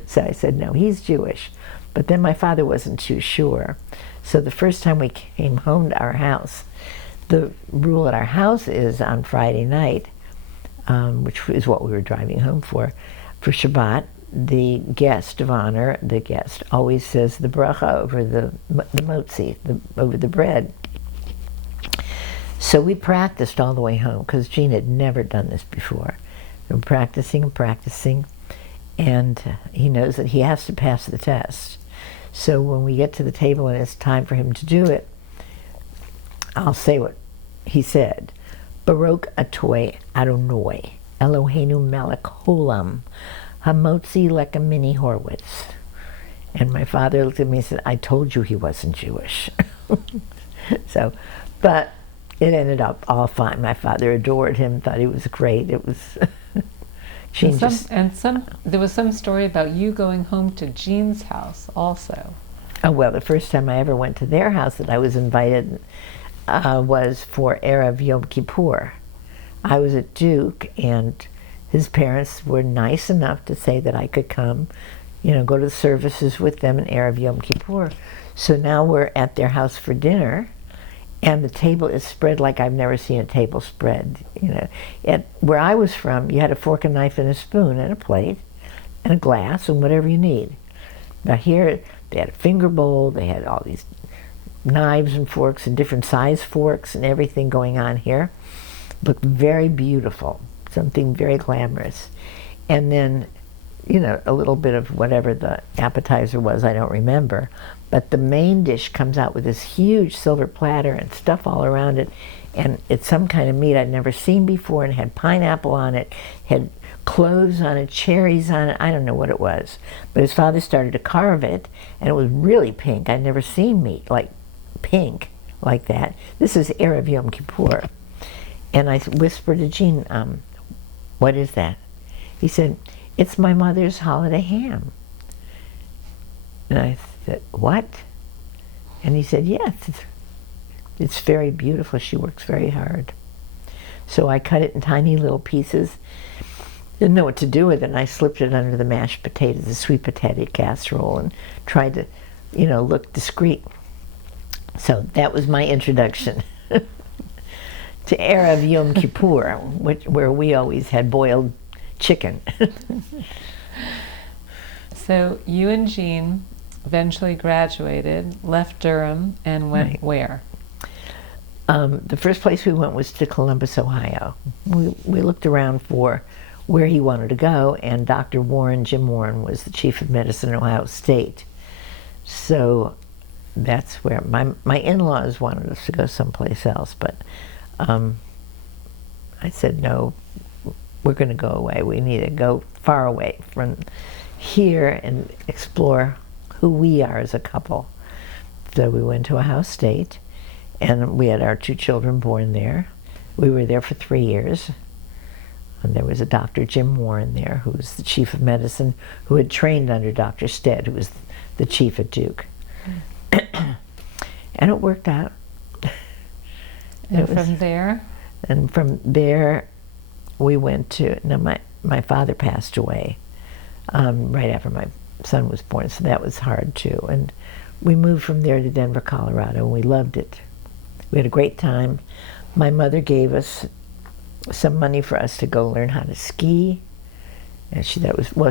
So I said, no, he's Jewish. But then my father wasn't too sure. So the first time we came home to our house, the rule at our house is on Friday night, which is what we were driving home for Shabbat, the guest of honor, the guest, always says the bracha over the motzi, over the bread. So we practiced all the way home, because Jean had never done this before. And practicing and practicing, and he knows that he has to pass the test. So when we get to the table and it's time for him to do it, I'll say what he said. Baruch atoi Adonai, Eloheinu melech olam, hamotzi lekamini horwitz. And my father looked at me and said, I told you he wasn't Jewish. So, but it ended up all fine. My father adored him, thought he was great. It was... There was some story about you going home to Jean's house also. Oh, well, the first time I ever went to their house that I was invited was for Erev Yom Kippur. I was at Duke, and his parents were nice enough to say that I could come, go to the services with them in Erev Yom Kippur. So now we're at their house for dinner, and the table is spread like I've never seen a table spread. Where I was from, you had a fork and knife and a spoon and a plate and a glass and whatever you need. Now here, they had a finger bowl, they had all these knives and forks and different size forks and everything going on here. Looked very beautiful, something very glamorous. And then, a little bit of whatever the appetizer was, I don't remember. But the main dish comes out with this huge silver platter and stuff all around it. And it's some kind of meat I'd never seen before, and it had pineapple on it, had cloves on it, cherries on it, I don't know what it was. But his father started to carve it, and it was really pink. I'd never seen meat like pink like that. This is Erev Yom Kippur. And I whispered to Jean, what is that? He said, it's my mother's holiday ham. And I said, what? And he said, yes, it's very beautiful. She works very hard. So I cut it in tiny little pieces. Didn't know what to do with it, and I slipped it under the mashed potatoes, the sweet potato casserole, and tried to, look discreet. So that was my introduction to Erev Yom Kippur, where we always had boiled chicken. So you and Jean eventually graduated, left Durham, and went Right. where? The first place we went was to Columbus, Ohio. We looked around for where he wanted to go, and Dr. Warren, Jim Warren, was the chief of medicine at Ohio State. So that's where my in-laws wanted us to go someplace else, but I said, no, we're going to go away. We need to go far away from here and explore who we are as a couple. So we went to Ohio State, and we had our 2 children born there. We were there for 3 years. And there was a Dr. Jim Warren there, who was the chief of medicine, who had trained under Dr. Stead, who was the chief at Duke. And it worked out. And from there? And from there, we went to, now my father passed away right after my son was born, so that was hard too. And we moved from there to Denver, Colorado, and we loved it. We had a great time. My mother gave us some money for us to go learn how to ski. And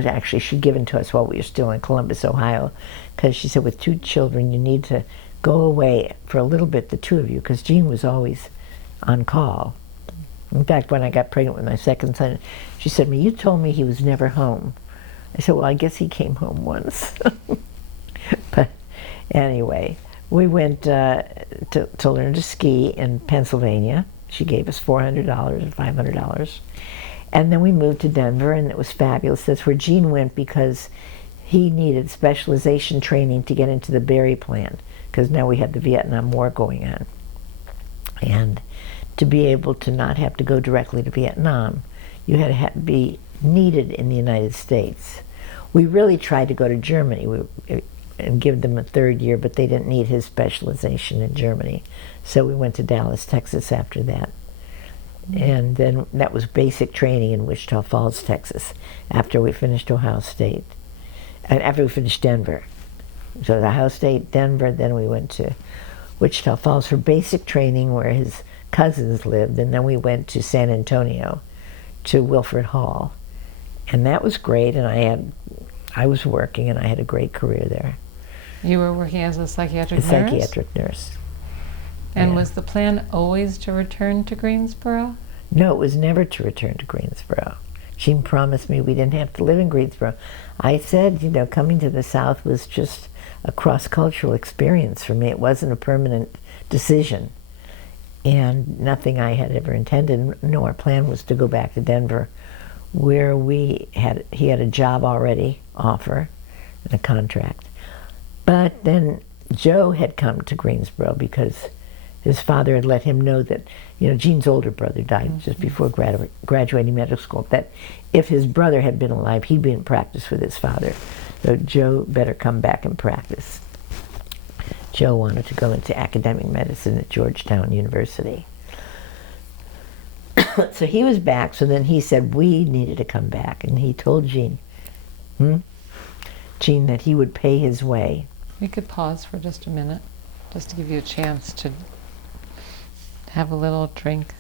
actually she'd given to us while we were still in Columbus, Ohio, because she said, with 2 children, you need to go away for a little bit, the 2 of you, because Jean was always on call. In fact, when I got pregnant with my second son, she said to me, you told me he was never home. I said, well, I guess he came home once. But anyway, we went to learn to ski in Pennsylvania. She gave us $400 or $500. And then we moved to Denver, and it was fabulous. That's where Gene went because he needed specialization training to get into the Berry Plan, because now we had the Vietnam War going on. And to be able to not have to go directly to Vietnam, you had to be needed in the United States. We really tried to go to Germany and give them a 3rd year, but they didn't need his specialization in Germany. So we went to Dallas, Texas after that. And then that was basic training in Wichita Falls, Texas, after we finished Ohio State, and after we finished Denver. So the Ohio State, Denver, then we went to Wichita Falls for basic training where his cousins lived, and then we went to San Antonio to Wilford Hall. And that was great, and I was working, and I had a great career there. You were working as a psychiatric nurse? Psychiatric nurse. And Yeah. was the plan always to return to Greensboro? No, it was never to return to Greensboro. She promised me we didn't have to live in Greensboro. I said, coming to the South was just a cross-cultural experience for me. It wasn't a permanent decision, and nothing I had ever intended. No, our plan was to go back to Denver, where he had a job already offer and a contract. But then Joe had come to Greensboro because his father had let him know that, Gene's older brother died just before graduating medical school, that if his brother had been alive, he'd be in practice with his father. So Joe better come back and practice. Joe wanted to go into academic medicine at Georgetown University. So he was back, so then he said we needed to come back, and he told Gene that he would pay his way. We could pause for just a minute, just to give you a chance to have a little drink.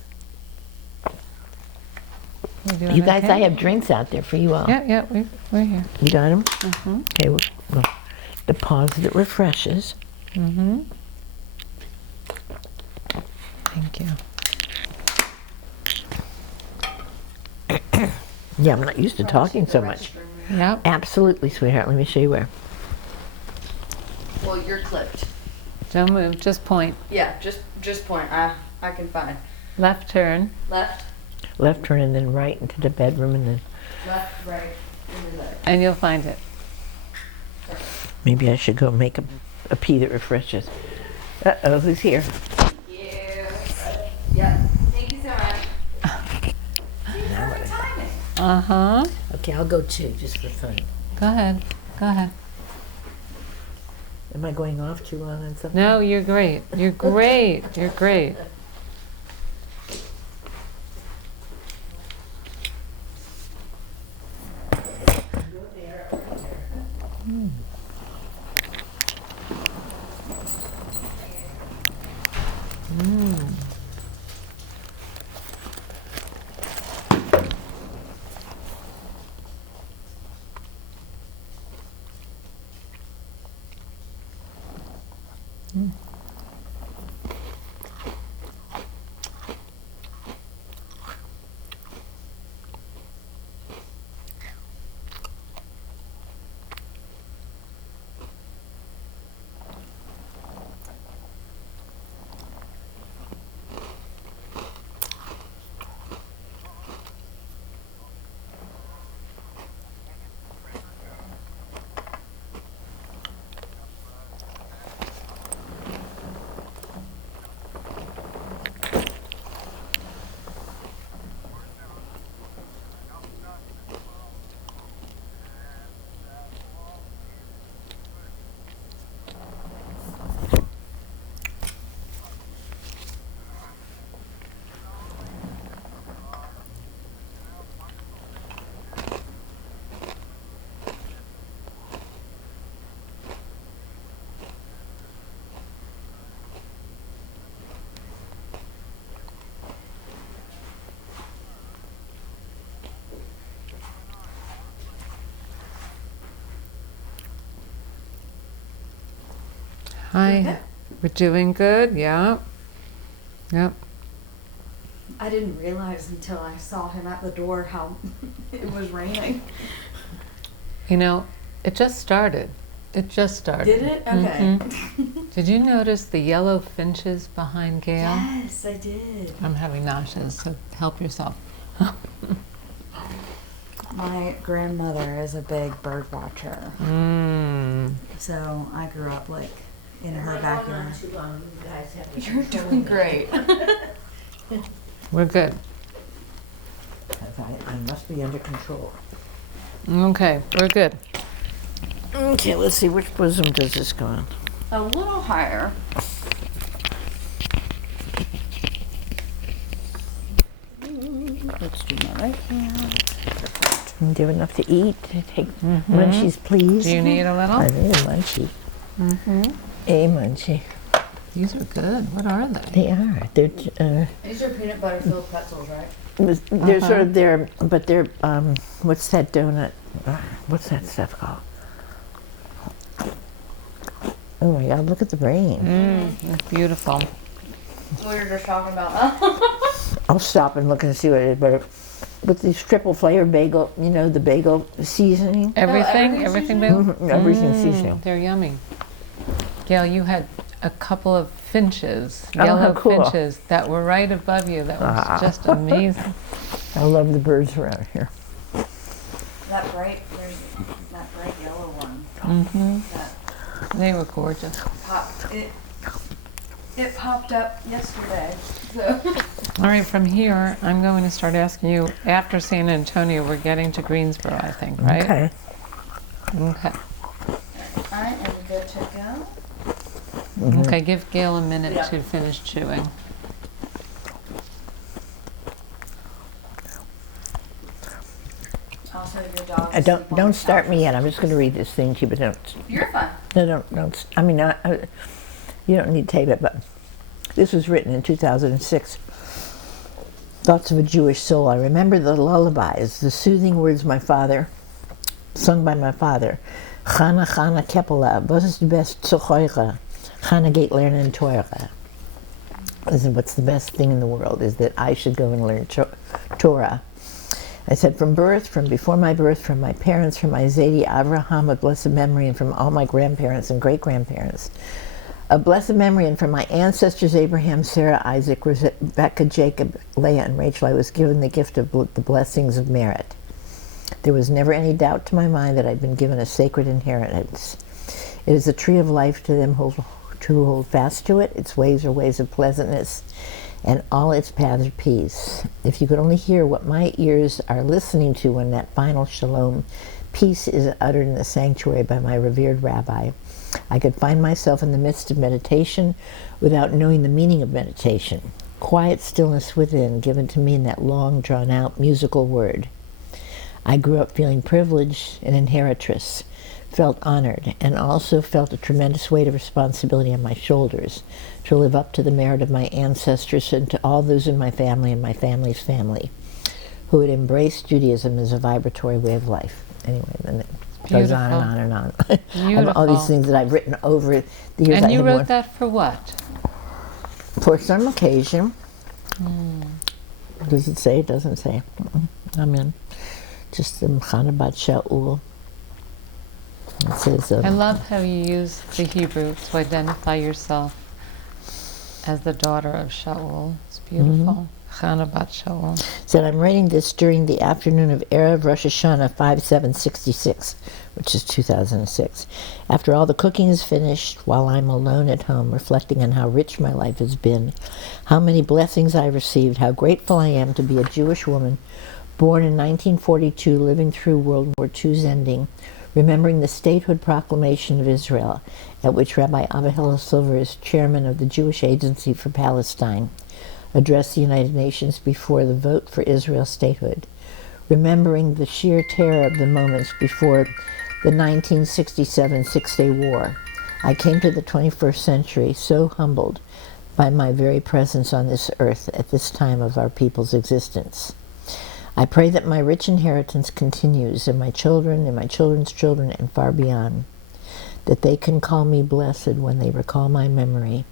You guys, okay? I have drinks out there for you all. Yeah, we're here. You got them? Mm-hmm. Okay, we'll deposit it refreshes. Mm-hmm. Thank you. Yeah, I'm not used to talking so much. Yep. Absolutely, sweetheart. Let me show you where. Well, you're clipped. Don't move, just point. Yeah, just point. I can find. Left turn. Left. Left turn and then right into the bedroom and then. Left, right, and then And you'll find it. Maybe I should go make a pee that refreshes. Uh-oh, who's here? you. Yep. Thank you so much. Perfect timing. Uh-huh. Okay, I'll go too, just for fun. Go ahead. Am I going off too long on something? No, you're great. You're great. You're great. Hi. We're doing good. Yeah. Yep. I didn't realize until I saw him at the door how it was raining. You know, it just started. It just started. Did it? Okay. Did you notice the yellow finches behind Gail? Yes, I did. I'm having nauseous, so help yourself. My grandmother is a big bird watcher. So I grew up like in her backyard. You're doing great. We're good. I must be under control. Okay, we're good. Okay, let's see, which bosom does this go on? A little higher. Let's do my right hand. Do you have enough to eat? Take munchies, please. Do you need a little? I need a munchie. A munchie. These are good. What are they? They are. They're These are peanut butter filled pretzels, right? they're sort of but they're what's that donut? What's that stuff called? Oh my God! Look at the brain. That's beautiful. We were just talking about. I'll stop and look and see what it is. But with these triple flavor bagel, you know, the bagel seasoning. Everything Everything seasoning. They're yummy. Gail, you had a couple of finches, Oh, yellow how cool. finches that were right above you. That was just amazing. I love the birds around here. That bright yellow one. They were gorgeous. It popped up yesterday. So. All right, from here, I'm going to start asking you, after San Antonio, we're getting to Greensboro, I think, right? Okay. Okay. I am good to go. Okay, give Gail a minute to finish chewing. Also, your dog. Don't start me yet. I'm just going to read this thing to you, but don't. You're fine. No, don't. I mean, you don't need to tape it, but this was written in 2006. Thoughts of a Jewish Soul. I remember the lullabies, the soothing words sung by my father. Chana Chana Kepela, was ist die best Zochoira? Chana geht lernen Torah. Listen, what's the best thing in the world is that I should go and learn Torah. I said, from before my birth, from my parents, from my Zadie Avraham, of blessed memory, and from all my grandparents and great-grandparents. A blessed memory, and from my ancestors Abraham, Sarah, Isaac, Rebecca, Jacob, Leah, and Rachel, I was given the gift of the blessings of merit. There was never any doubt to my mind that I'd been given a sacred inheritance. It is a tree of life to them who hold fast to it. Its ways are ways of pleasantness, and all its paths are peace. If you could only hear what my ears are listening to when that final shalom, peace, is uttered in the sanctuary by my revered rabbi, I could find myself in the midst of meditation without knowing the meaning of meditation. Quiet stillness within, given to me in that long, drawn-out musical word. I grew up feeling privileged, an inheritress, felt honored, and also felt a tremendous weight of responsibility on my shoulders to live up to the merit of my ancestors and to all those in my family and my family's family who had embraced Judaism as a vibratory way of life. Anyway, then it goes on and on and on. Beautiful. All these things that I've written over the years. And you wrote that for what? For some occasion. Does it say? It doesn't say. I'm in. Just the Chana Bat Shaul. It says, I love how you use the Hebrew to identify yourself as the daughter of Shaul. It's beautiful. Chana Bat Shaul. Said, I'm writing this during the afternoon of Erev Rosh Hashanah 5766, which is 2006. After all the cooking is finished, while I'm alone at home, reflecting on how rich my life has been, how many blessings I've received, how grateful I am to be a Jewish woman, born in 1942, living through World War II's ending, remembering the statehood proclamation of Israel, at which Rabbi Avichel Silver is chairman of the Jewish Agency for Palestine, addressed the United Nations before the vote for Israel's statehood, remembering the sheer terror of the moments before the 1967 Six-Day War. I came to the 21st century so humbled by my very presence on this earth at this time of our people's existence. I pray that my rich inheritance continues in my children, and my children's children, and far beyond. that they can call me blessed when they recall my memory,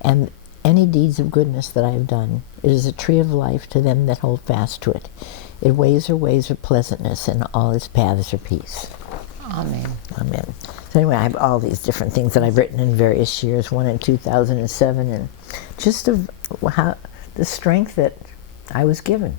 and any deeds of goodness that I have done. It is a tree of life to them that hold fast to it. Its ways are pleasantness, and all its paths are peace. Amen. Amen. So anyway, I have all these different things that I've written in various years, one in 2007, and just of how the strength that I was given.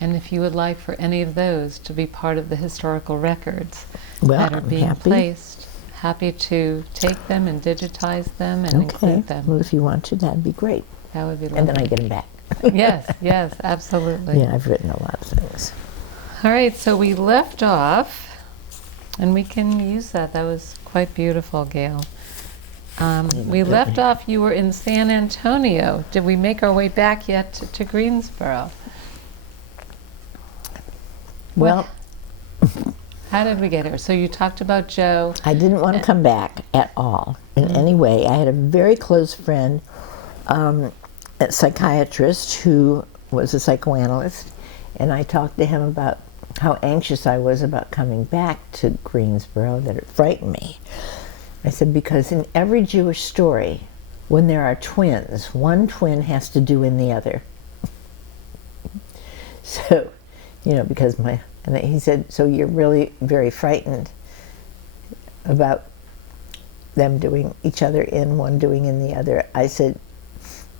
And if you would like for any of those to be part of the historical records Well, that are I'm being happy. placed, happy to take them and digitize them and include them. Well, if you want to, that'd be great. That would be lovely. And then I get them back. Yes, absolutely. Yeah, I've written a lot of things. All right, so we left off, and we can use that. That was quite beautiful, Gail. We left off, you were in San Antonio. Did we make our way back yet to Greensboro? Well, how did we get here? So you talked about Joe. I didn't want to come back at all in any way. I had a very close friend, a psychiatrist who was a psychoanalyst, and I talked to him about how anxious I was about coming back to Greensboro, that it frightened me. I said, because in every Jewish story, when there are twins, one twin has to do in the other. So, because and he said, so you're really very frightened about them doing each other in, one doing in the other. I said,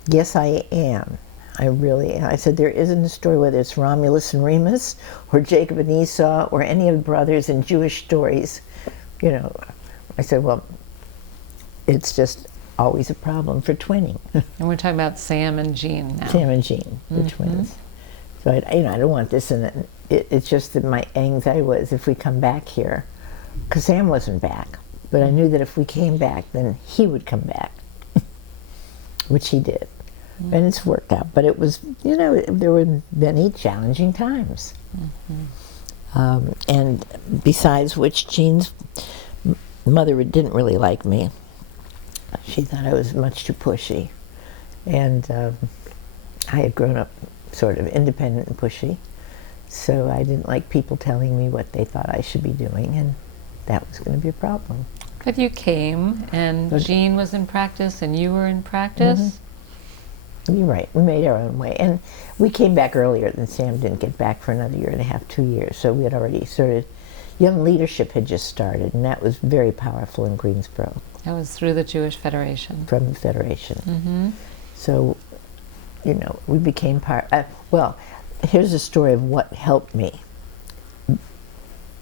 yes, I am. I really am. I said, there isn't a story, whether it's Romulus and Remus, or Jacob and Esau, or any of the brothers in Jewish stories. I said, well, it's just always a problem for twinning. And we're talking about Sam and Jean now. Sam and Jean, the twins. So I don't want this, and it's just that my anxiety was if we come back here, because Sam wasn't back, but I knew that if we came back, then he would come back, which he did. And it's worked out, but it was, there were many challenging times. And besides which, Jean's mother didn't really like me. She thought I was much too pushy. And I had grown up sort of independent and pushy, so I didn't like people telling me what they thought I should be doing, and that was going to be a problem. But you came, and Jean was in practice, and you were in practice? You're right. We made our own way. And we came back earlier than Sam didn't get back for another year and a half, 2 years. So we had already started, young leadership had just started, and that was very powerful in Greensboro. That was through the Jewish Federation. From the Federation. So, we became part, well, here's a story of what helped me,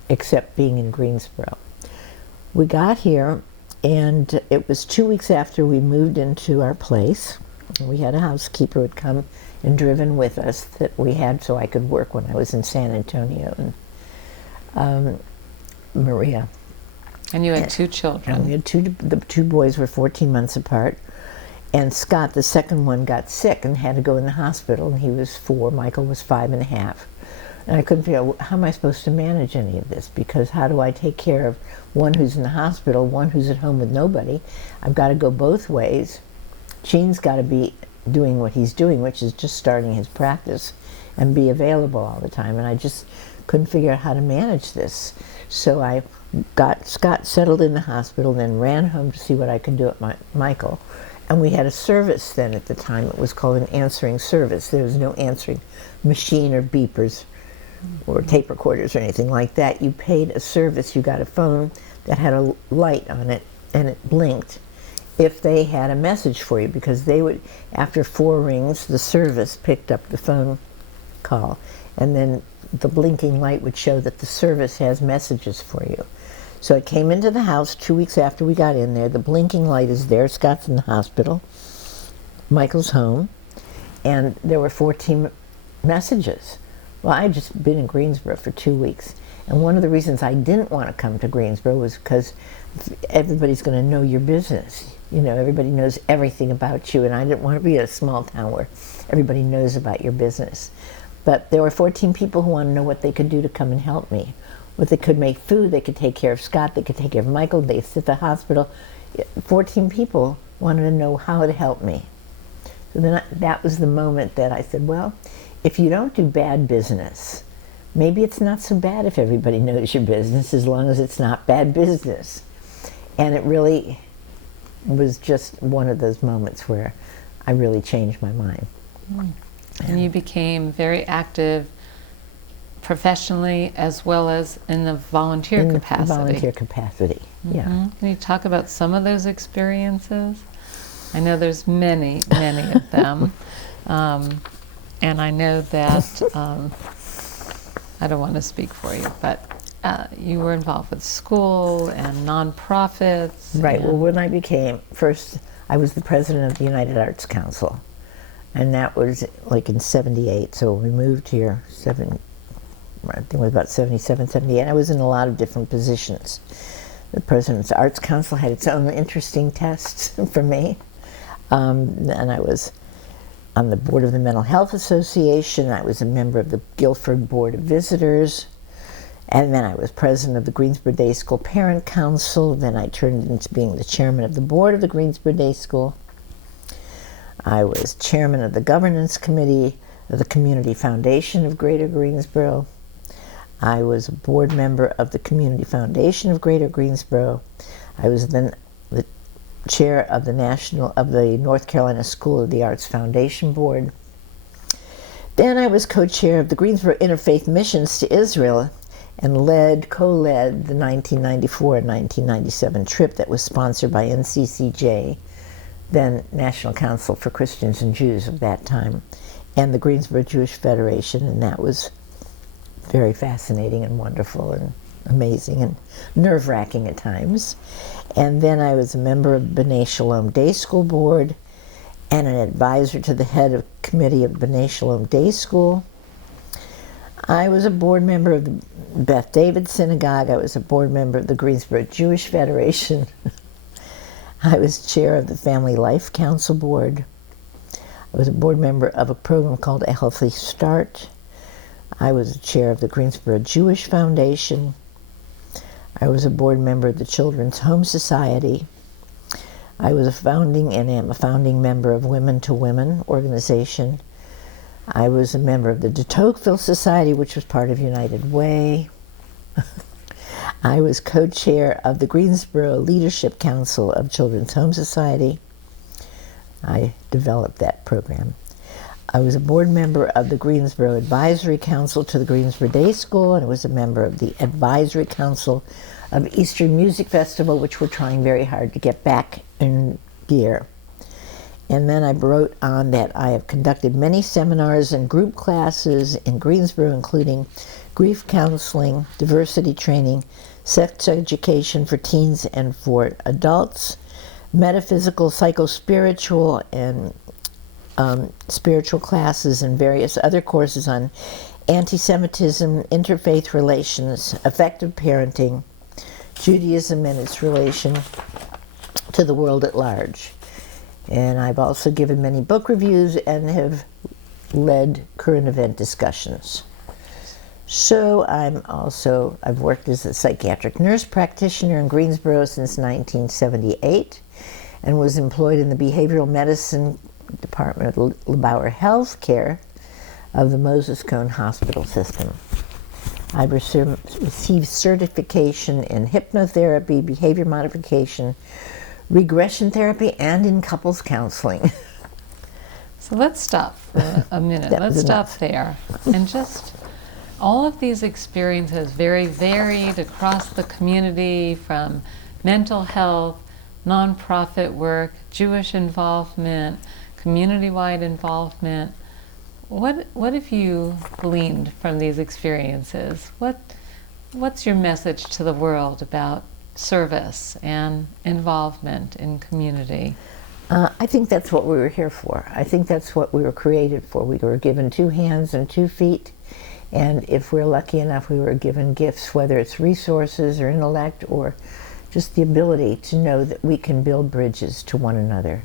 except being in Greensboro. We got here, and it was 2 weeks after we moved into our place. We had a housekeeper who had come and driven with us that we had so I could work when I was in San Antonio, and Maria. And you had two children. And we had the two boys were 14 months apart, and Scott, the second one, got sick and had to go in the hospital, and he was 4, Michael was 5.5. And I couldn't figure out, how am I supposed to manage any of this? Because how do I take care of one who's in the hospital, one who's at home with nobody? I've got to go both ways. Gene's got to be doing what he's doing, which is just starting his practice, and be available all the time. And I just couldn't figure out how to manage this. So I got Scott settled in the hospital, then ran home to see what I could do at Michael. And we had a service then at the time. It was called an answering service. There was no answering machine or beepers or tape recorders or anything like that. You paid a service. You got a phone that had a light on it, and it blinked if they had a message for you, because they would, after 4 rings, the service picked up the phone call, and then the blinking light would show that the service has messages for you. So I came into the house 2 weeks after we got in there. The blinking light is there. Scott's in the hospital. Michael's home. And there were 14 messages. Well, I had just been in Greensboro for 2 weeks. And one of the reasons I didn't want to come to Greensboro was because everybody's going to know your business. Everybody knows everything about you. And I didn't want to be in a small town where everybody knows about your business. But there were 14 people who wanted to know what they could do to come and help me. What they could make food, they could take care of Scott, they could take care of Michael, they sit at the hospital. 14 people wanted to know how to help me. So then that was the moment that I said, well, if you don't do bad business, maybe it's not so bad if everybody knows your business, as long as it's not bad business. And it really was just one of those moments where I really changed my mind. And you became very active professionally as well as in the volunteer In capacity. the volunteer capacity, yeah. Can you talk about some of those experiences? I know there's many, many of them. And I know that, I don't want to speak for you, but you were involved with school and nonprofits. Right, well, when I became, first, I was the president of the United Arts Council. And that was like in 78, so we moved here, I think it was about 77, 78. I was in a lot of different positions. The President's Arts Council had its own interesting tests for me. And I was on the board of the Mental Health Association. I was a member of the Guilford Board of Visitors. And then I was president of the Greensboro Day School Parent Council. Then I turned into being the chairman of the board of the Greensboro Day School. I was chairman of the governance committee of the Community Foundation of Greater Greensboro. I was a board member of the Community Foundation of Greater Greensboro. I was then the chair of the North Carolina School of the Arts Foundation Board. Then I was co-chair of the Greensboro Interfaith Missions to Israel and co-led the 1994 and 1997 trip that was sponsored by NCCJ, then National Council for Christians and Jews of that time, and the Greensboro Jewish Federation, and that was very fascinating and wonderful and amazing and nerve-wracking at times. And then I was a member of B'nai Shalom Day School Board and an advisor to the head of committee of B'nai Shalom Day School. I was a board member of the Beth David Synagogue. I was a board member of the Greensboro Jewish Federation. I was chair of the Family Life Council Board. I was a board member of a program called A Healthy Start. I was the chair of the Greensboro Jewish Foundation. I was a board member of the Children's Home Society. I was a founding and am a founding member of Women to Women organization. I was a member of the de Tocqueville Society, which was part of United Way. I was co-chair of the Greensboro Leadership Council of Children's Home Society. I developed that program. I was a board member of the Greensboro Advisory Council to the Greensboro Day School, and I was a member of the Advisory Council of Eastern Music Festival, which we're trying very hard to get back in gear. And then I wrote on that I have conducted many seminars and group classes in Greensboro, including grief counseling, diversity training, sex education for teens and for adults, metaphysical, psychospiritual, and spiritual classes, and various other courses on anti-Semitism, interfaith relations, effective parenting, Judaism and its relation to the world at large. And I've also given many book reviews and have led current event discussions. So I've worked as a psychiatric nurse practitioner in Greensboro since 1978 and was employed in the behavioral medicine department of LeBauer Healthcare of the Moses Cone Hospital System. I've received certification in hypnotherapy, behavior modification, regression therapy, and in couples counseling. So let's stop for a minute. Let's stop there. And just all of these experiences, very varied across the community, from mental health, nonprofit work, Jewish involvement, community-wide involvement. What have you gleaned from these experiences? What's your message to the world about service and involvement in community? I think that's what we were here for. I think that's what we were created for. We were given 2 hands and 2 feet, and if we're lucky enough, we were given gifts, whether it's resources or intellect or just the ability to know that we can build bridges to one another.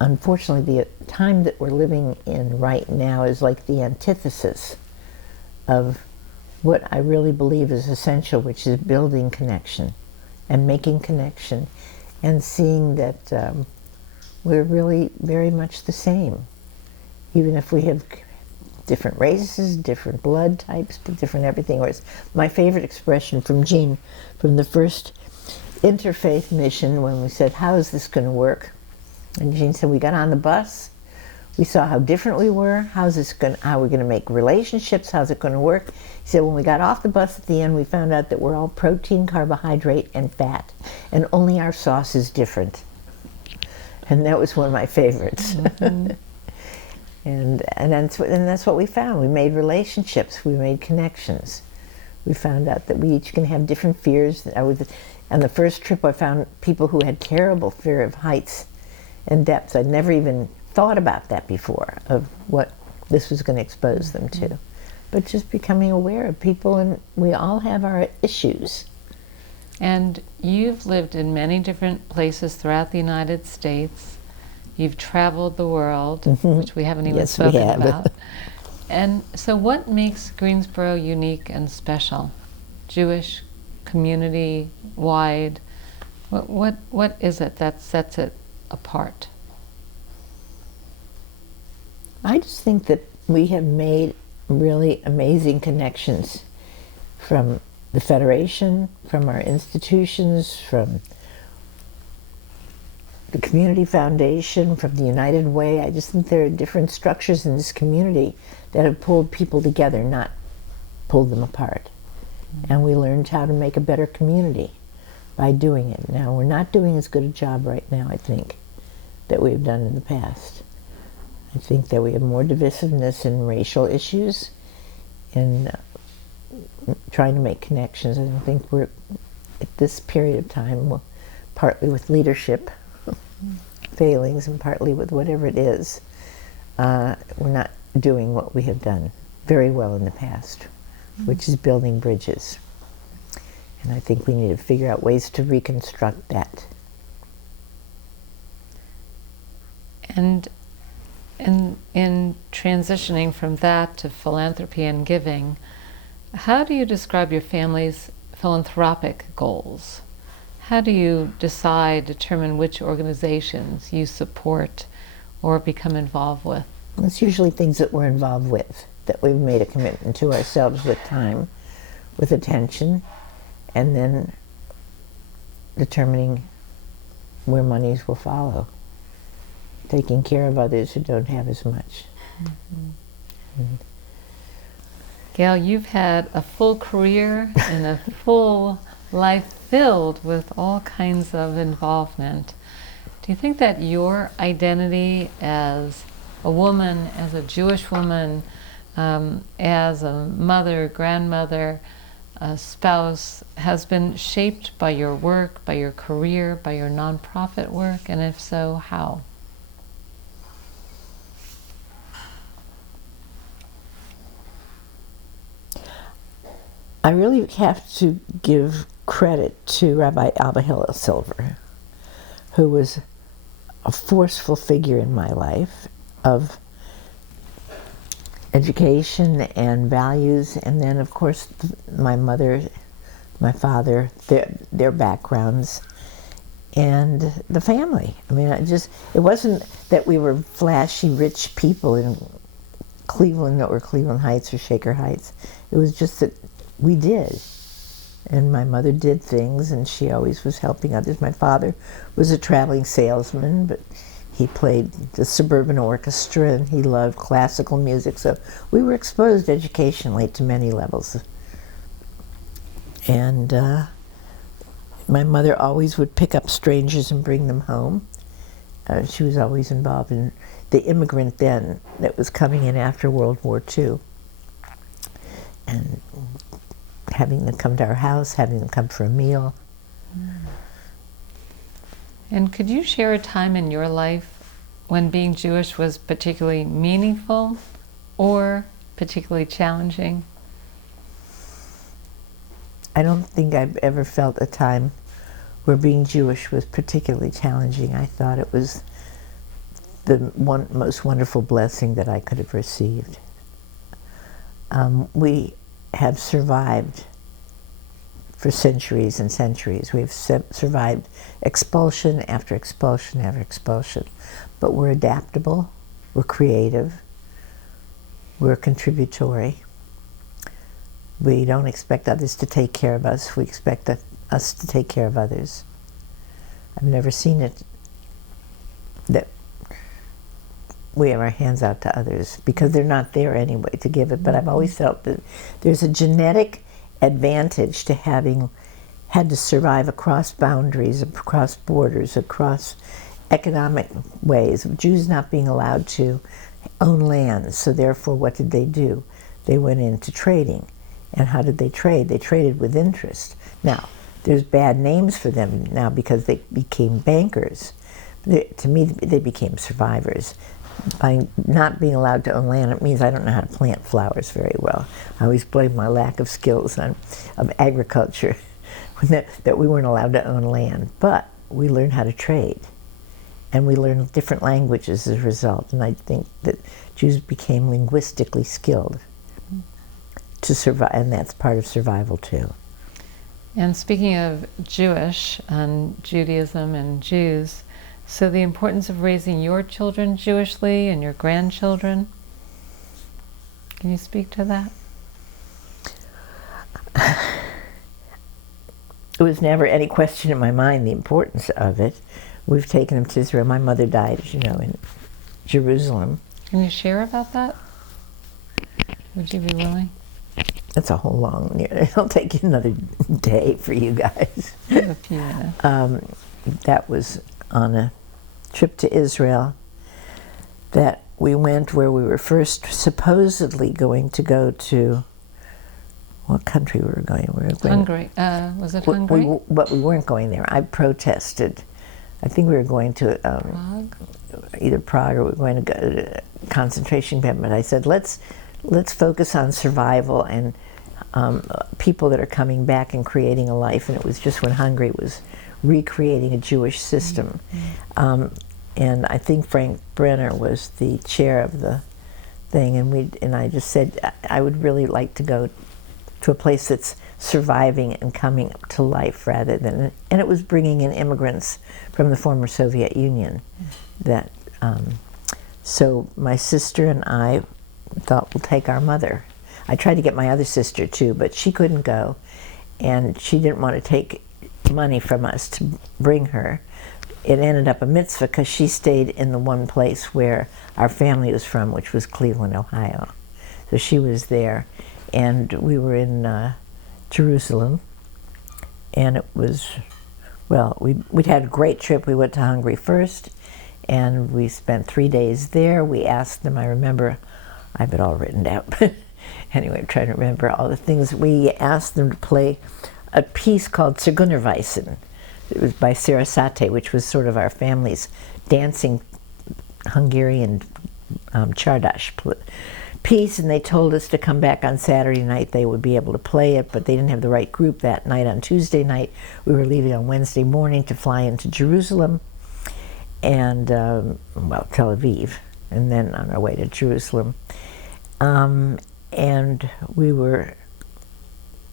Unfortunately, the time that we're living in right now is like the antithesis of what I really believe is essential, which is building connection and making connection and seeing that we're really very much the same. Even if we have different races, different blood types, different everything. Whereas my favorite expression from Jean, from the first interfaith mission when we said, how is this going to work? And Jean said, we got on the bus, we saw how different we were, how are we going to make relationships, how's it going to work? He said, when we got off the bus at the end, we found out that we're all protein, carbohydrate, and fat, and only our sauce is different. And that was one of my favorites. Mm-hmm. and that's what we found. We made relationships, we made connections. We found out that we each can have different fears. On the first trip, I found people who had terrible fear of heights and depths. I'd never even thought about that before, of what this was going to expose them to. But just becoming aware of people, and we all have our issues. And you've lived in many different places throughout the United States. You've traveled the world, which we haven't even spoken about. And so what makes Greensboro unique and special? Jewish, community-wide? What is it that sets it apart? I just think that we have made really amazing connections from the Federation, from our institutions, from the Community Foundation, from the United Way. I just think there are different structures in this community that have pulled people together, not pulled them apart. And we learned how to make a better community by doing it. Now, we're not doing as good a job right now, I think, that we've done in the past. I think that we have more divisiveness in racial issues, in trying to make connections. I don't think we're, at this period of time, partly with leadership failings and partly with whatever it is, we're not doing what we have done very well in the past, which is building bridges. And I think we need to figure out ways to reconstruct that. And in transitioning from that to philanthropy and giving, how do you describe your family's philanthropic goals? How do you determine which organizations you support or become involved with? It's usually things that we're involved with, that we've made a commitment to ourselves with time, with attention, and then determining where monies will follow. Taking care of others who don't have as much. Gail, you've had a full career and a full life filled with all kinds of involvement. Do you think that your identity as a woman, as a Jewish woman, as a mother, grandmother, a spouse, has been shaped by your work, by your career, by your nonprofit work? And if so, how? I really have to give credit to Rabbi Abba Hillel Silver, who was a forceful figure in my life of education and values, and then of course my mother, my father, their backgrounds, and the family. I mean, it wasn't that we were flashy rich people in Cleveland or Cleveland Heights or Shaker Heights. It was just that we did. And my mother did things, and she always was helping others. My father was a traveling salesman, but he played the suburban orchestra, and he loved classical music. So we were exposed educationally to many levels. And my mother always would pick up strangers and bring them home. She was always involved in the immigrant then that was coming in after World War II. And having them come to our house, having them come for a meal. And could you share a time in your life when being Jewish was particularly meaningful or particularly challenging? I don't think I've ever felt a time where being Jewish was particularly challenging. I thought it was the most wonderful blessing that I could have received. We have survived for centuries and centuries. We've survived expulsion after expulsion after expulsion. But we're adaptable, we're creative, we're contributory. We don't expect others to take care of us, we expect us to take care of others. I've never seen it that we have our hands out to others, because they're not there anyway to give it. But I've always felt that there's a genetic advantage to having had to survive across boundaries, across borders, across economic ways, of Jews not being allowed to own land. So therefore, what did they do? They went into trading. And how did they trade? They traded with interest. Now, there's bad names for them now because they became bankers. To me, they became survivors. By not being allowed to own land, it means I don't know how to plant flowers very well. I always blame my lack of skills of agriculture, that we weren't allowed to own land. But we learned how to trade. And we learned different languages as a result. And I think that Jews became linguistically skilled to survive, and that's part of survival too. And speaking of Jewish and Judaism and Jews, so the importance of raising your children Jewishly and your grandchildren, can you speak to that? It was never any question in my mind the importance of it. We've taken them to Israel. My mother died, as you know, in Jerusalem. Can you share about that? Would you be willing? That's a whole long, it'll take you another day for you guys. I have a few minutes. That was on a trip to Israel that we went, where we were first supposedly going to go to, what country we were going? We were going Hungary. Was it Hungary? But we weren't going there. I protested. I think we were going to Prague? either Prague, or we were going to go to a concentration camp. But I said, let's focus on survival and people that are coming back and creating a life. And it was just when Hungary was recreating a Jewish system. And I think Frank Brenner was the chair of the thing, and I just said, I would really like to go to a place that's surviving and coming to life rather than, and it was bringing in immigrants from the former Soviet Union. That so my sister and I thought, we'll take our mother. I tried to get my other sister too, but she couldn't go, and she didn't want to take money from us to bring her. It ended up a mitzvah because she stayed in the one place where our family was from, which was Cleveland, Ohio. So she was there, and we were in Jerusalem, and it was, well, we'd had a great trip. We went to Hungary first, and we spent 3 days there. We asked them, I remember, I have it all written down. Anyway, I'm trying to remember all the things. We asked them to play a piece called Zigeunerweisen. It was by Sarasate, which was sort of our family's dancing Hungarian Csardas piece, and they told us to come back on Saturday night. They would be able to play it, but they didn't have the right group that night. On Tuesday night, we were leaving on Wednesday morning to fly into Jerusalem, and, well, Tel Aviv, and then on our way to Jerusalem. And we were,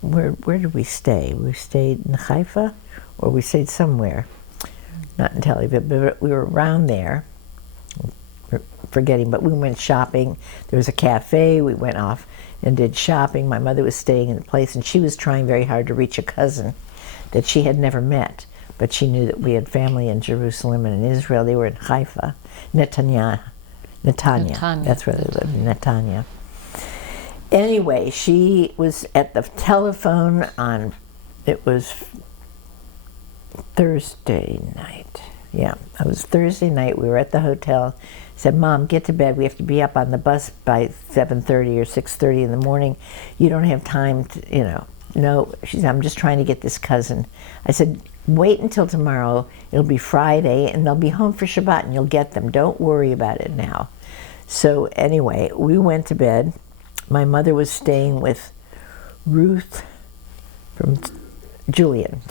where did we stay? We stayed in Haifa, or we stayed somewhere, not in Tel Aviv, but we were around there, forgetting, but we went shopping. There was a cafe. We went off and did shopping. My mother was staying in the place, and she was trying very hard to reach a cousin that she had never met, but she knew that we had family in Jerusalem and in Israel. They were in Haifa, Netanya. That's where they lived, Netanya. Anyway, she was at the telephone on, it was Thursday night. Yeah, it was Thursday night. We were at the hotel. Said, Mom, get to bed. We have to be up on the bus by 7:30 or 6:30 in the morning. You don't have time to, you know. No, she said, I'm just trying to get this cousin. I said, wait until tomorrow. It'll be Friday, and they'll be home for Shabbat, and you'll get them. Don't worry about it now. So anyway, we went to bed. My mother was staying with Ruthie Julian,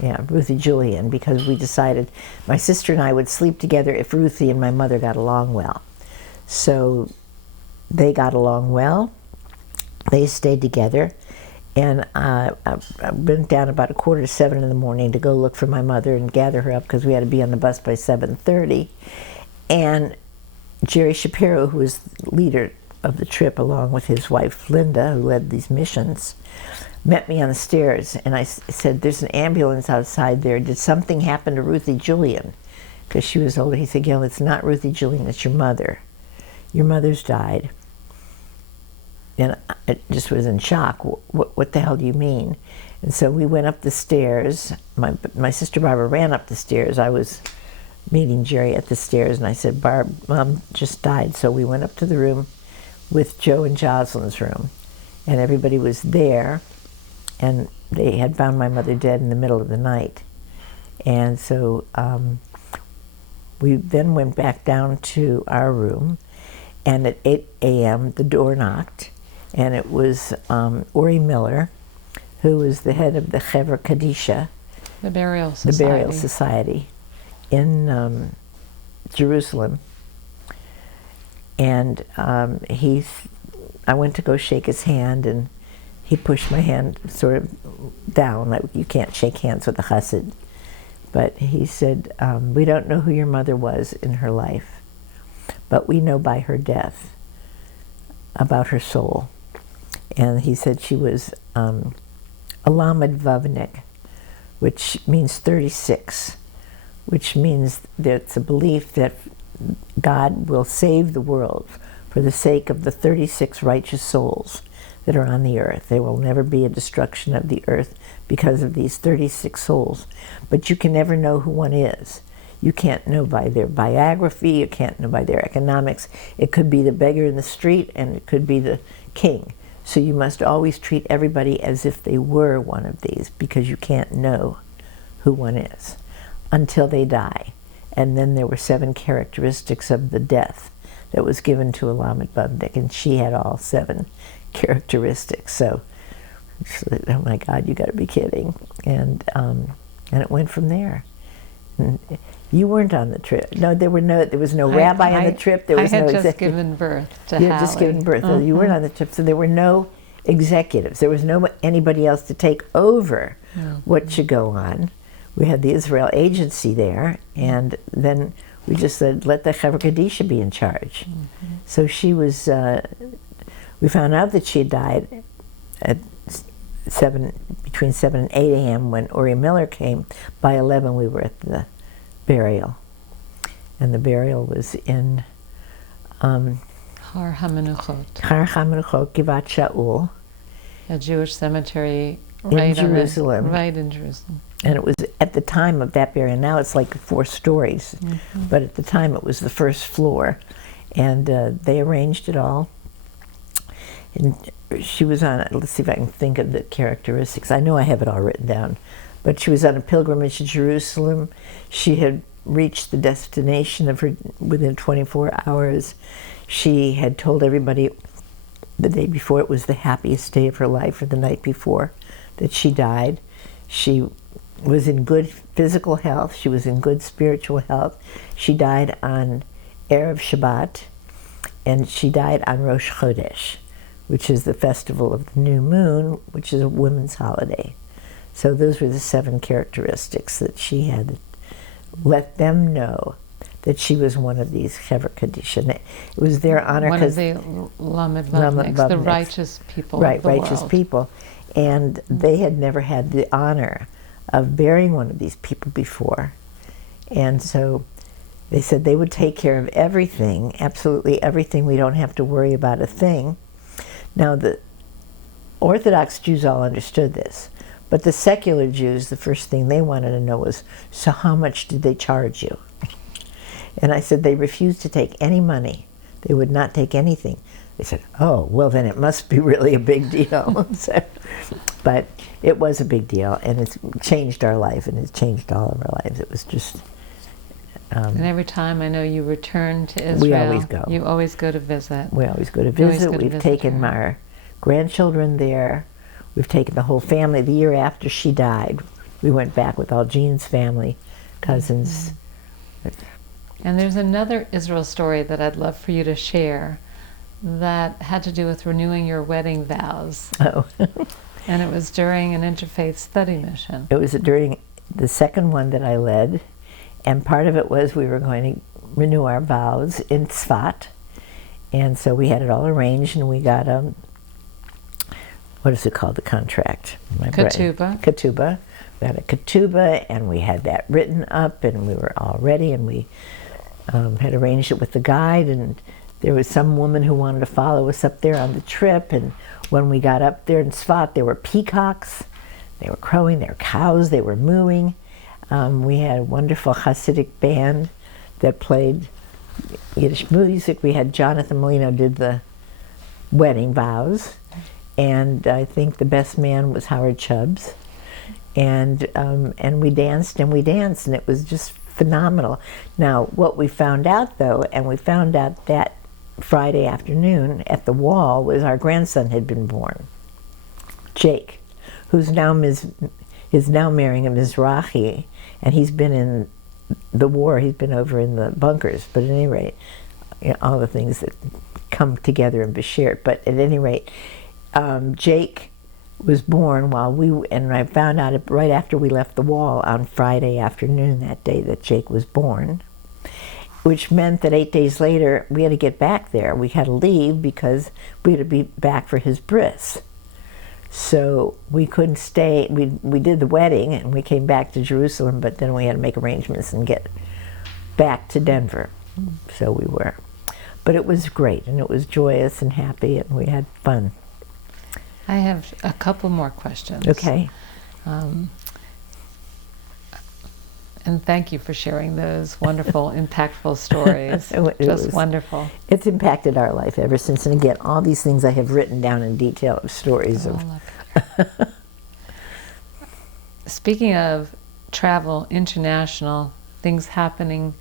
because we decided my sister and I would sleep together if Ruthie and my mother got along well. So they got along well. They stayed together, and I went down about 6:45 in the morning to go look for my mother and gather her up, because we had to be on the bus by 7:30. And Jerry Shapiro, who was leader of the trip, along with his wife Linda, who led these missions, met me on the stairs, and I said, "There's an ambulance outside there. Did something happen to Ruthie Julian?" Because she was older. He said, "Gail, it's not Ruthie Julian, it's your mother. Your mother's died." And I just was in shock. What the hell do you mean? And so we went up the stairs. My sister Barbara ran up the stairs. I was meeting Jerry at the stairs, and I said, "Barb, Mom just died." So we went up to the room with Joe and Jocelyn's room, and everybody was there, and they had found my mother dead in the middle of the night. And so we then went back down to our room, and at 8 a.m. the door knocked, and it was Uri Miller, who was the head of the Chevra Kadisha, the Burial Society, in Jerusalem. And I went to go shake his hand, and he pushed my hand sort of down, like you can't shake hands with a chassid. But he said, "We don't know who your mother was in her life, but we know by her death about her soul." And he said she was a Lamed Vavnik, which means 36, which means that it's a belief that God will save the world for the sake of the 36 righteous souls that are on the earth. There will never be a destruction of the earth because of these 36 souls. But you can never know who one is. You can't know by their biography, you can't know by their economics. It could be the beggar in the street, and it could be the king. So you must always treat everybody as if they were one of these, because you can't know who one is until they die. And then there were 7 characteristics of the death that was given to a Lamed Bavnik, and she had all 7 characteristics. So, oh my God, you got to be kidding! And it went from there. And you weren't on the trip. No, there was no rabbi on the trip. There was I had no just given birth to You Hallie. had just given birth. You weren't on the trip, so there were no executives. There was anybody else to take over what should go on. We had the Israel agency there, and then we just said, let the Chevra Kadisha be in charge. So she was, we found out that she had died at between 7 and 8 a.m. when Uri Miller came. By 11 we were at the burial. And the burial was in Har HaMenuchot, Givat Shaul, a Jewish cemetery in Jerusalem. Right in Jerusalem. And it was at the time of that burial. Now it's like 4 stories, but at the time it was the first floor, and they arranged it all. And she was on, let's see if I can think of the characteristics. I know I have it all written down, but she was on a pilgrimage to Jerusalem. She had reached the destination of her within 24 hours. She had told everybody the day before it was the happiest day of her life, or the night before, that she died. She was in good physical health. She was in good spiritual health. She died on Erev Shabbat, and she died on Rosh Chodesh, which is the festival of the new moon, which is a women's holiday. So those were the 7 characteristics that she had. Let them know that she was one of these Chevra Kadisha. It was their honor. One of the Lamed Vavniks, the righteous people of the righteous world. people. And they had never had the honor of burying one of these people before. And so they said they would take care of everything, absolutely everything. We don't have to worry about a thing. Now, the Orthodox Jews all understood this, but the secular Jews, the first thing they wanted to know was, so how much did they charge you? And I said they refused to take any money. They would not take anything. They said, oh, well, then it must be really a big deal. But it was a big deal, and it's changed our life, and it's changed all of our lives. It was just... and every time I know you return to Israel, we always go. You always go to visit. We always go to visit. We've taken our grandchildren there. We've taken the whole family. The year after she died, we went back with all Jean's family, cousins. And there's another Israel story that I'd love for you to share that had to do with renewing your wedding vows. Oh. And it was during an interfaith study mission. It was during the second one that I led, and part of it was we were going to renew our vows in Tzfat, and so we had it all arranged, and we got what is it called, the contract? Ketubah. Ketubah. We had a ketubah, and we had that written up, and we were all ready, and we had arranged it with the guide, and there was some woman who wanted to follow us up there on the trip, and when we got up there in Svat, there were peacocks, they were crowing, there were cows, they were mooing. We had a wonderful Hasidic band that played Yiddish music. We had Jonathan Molino did the wedding vows, and I think the best man was Howard Chubbs. And we danced and we danced, and it was just phenomenal. Now, what we found out, though, and we found out that Friday afternoon at the wall, was our grandson had been born, Jake, who's now is now marrying a Mizrahi, and he's been in the war. He's been over in the bunkers. But at any rate, you know, all the things that come together in Bashir. But at any rate, Jake was born and I found out right after we left the wall on Friday afternoon that day that Jake was born, which meant that 8 days later we had to get back there. We had to leave because we had to be back for his bris. So we couldn't stay. We did the wedding and we came back to Jerusalem, but then we had to make arrangements and get back to Denver. So we were. But it was great, and it was joyous and happy, and we had fun. I have a couple more questions. Okay. And thank you for sharing those wonderful, impactful stories. Just wonderful. It's impacted our life ever since. And again, all these things I have written down in detail of stories of. Speaking of travel, international things happening,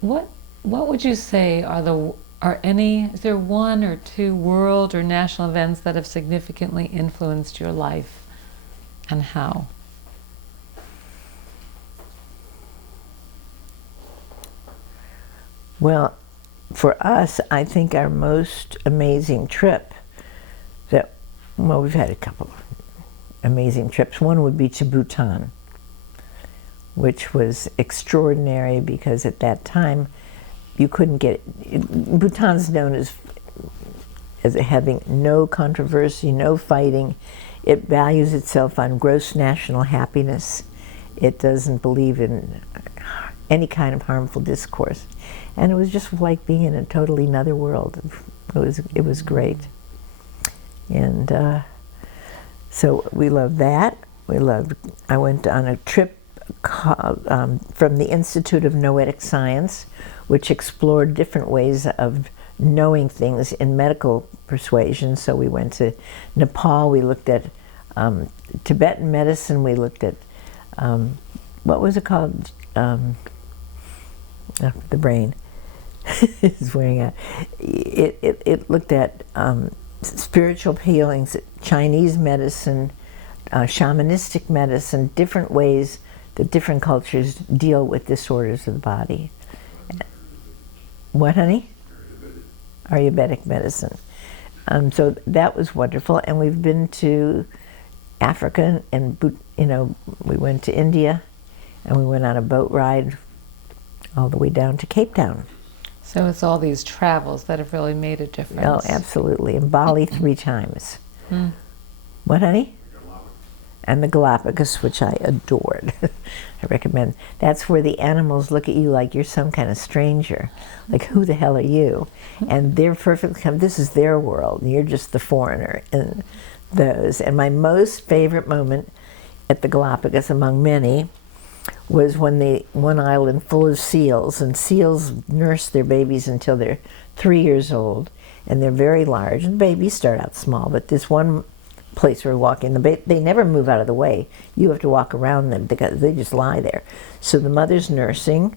what would you say is there one or two world or national events that have significantly influenced your life, and how? Well, for us, I think our most amazing trip we've had a couple of amazing trips. One would be to Bhutan, which was extraordinary because at that time you couldn't get it. Bhutan's known as having no controversy, no fighting. It values itself on gross national happiness. It doesn't believe in any kind of harmful discourse. And it was just like being in a totally another world. It was great. And so we loved that. I went on a trip from the Institute of Noetic Science, which explored different ways of knowing things in medical persuasion. So we went to Nepal, we looked at Tibetan medicine, we looked at, what was it called? The brain is wearing out. It looked at spiritual healings, Chinese medicine, shamanistic medicine, different ways that different cultures deal with disorders of the body. What, honey? Ayurvedic medicine. So that was wonderful, and we've been to Africa, and we went to India, and we went on a boat ride all the way down to Cape Town. So it's all these travels that have really made a difference. Oh, absolutely. In Bali 3 times. What, honey? And the Galapagos, which I adored. I recommend. That's where the animals look at you like you're some kind of stranger. Like, who the hell are you? And they're perfectly, this is their world, and you're just the foreigner in those. And my most favorite moment at the Galapagos, among many, was when one island full of seals, and seals nurse their babies until they're 3 years old, and they're very large. And babies start out small, but this one place we're walking, they never move out of the way. You have to walk around them because they just lie there. So the mother's nursing,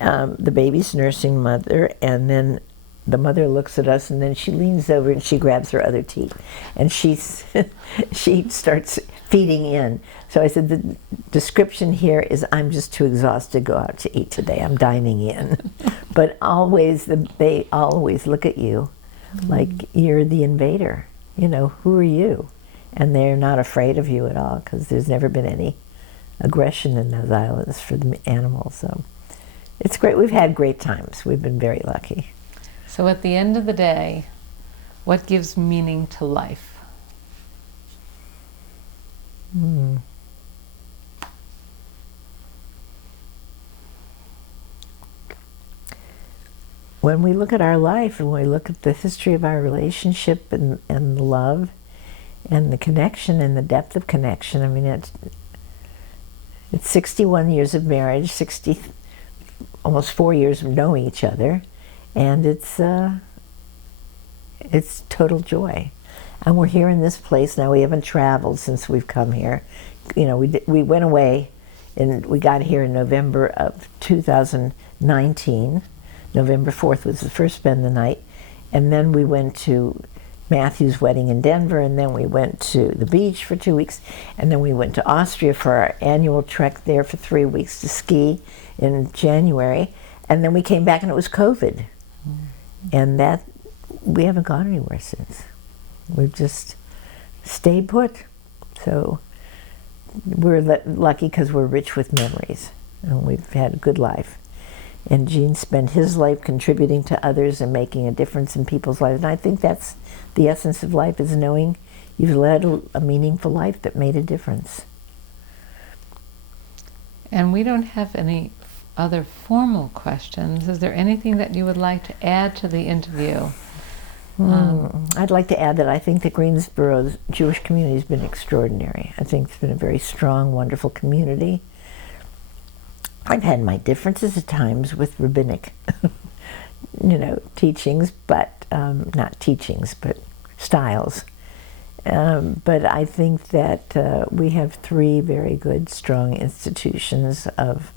the baby's nursing mother, and then the mother looks at us, and then she leans over and she grabs her other teeth, and she starts feeding in. So I said, the description here is, I'm just too exhausted to go out to eat today. I'm dining in. But they always look at you like you're the invader. Who are you? And they're not afraid of you at all, because there's never been any aggression in those islands for the animals. So it's great. We've had great times. We've been very lucky. So at the end of the day, what gives meaning to life? Mm. When we look at our life and we look at the history of our relationship and the love and the connection and the depth of connection, I mean, it's 61 years of marriage, almost 4 years of knowing each other, and it's total joy. And we're here in this place now. We haven't traveled since we've come here. You know, we went away, and we got here in November of 2019. November 4th was the first spend the night, and then we went to Matthew's wedding in Denver, and then we went to the beach for 2 weeks, and then we went to Austria for our annual trek there for 3 weeks to ski in January, and then we came back and it was COVID. And that, we haven't gone anywhere since. We've just stayed put. So we're lucky because we're rich with memories, and we've had a good life. And Gene spent his life contributing to others and making a difference in people's lives. And I think that's the essence of life, is knowing you've led a meaningful life that made a difference. And we don't have any other formal questions. Is there anything that you would like to add to the interview? I'd like to add that I think the Greensboro Jewish community has been extraordinary. I think it's been a very strong, wonderful community. I've had my differences at times with rabbinic, teachings, but not teachings, but styles. But I think that we have 3 very good, strong institutions of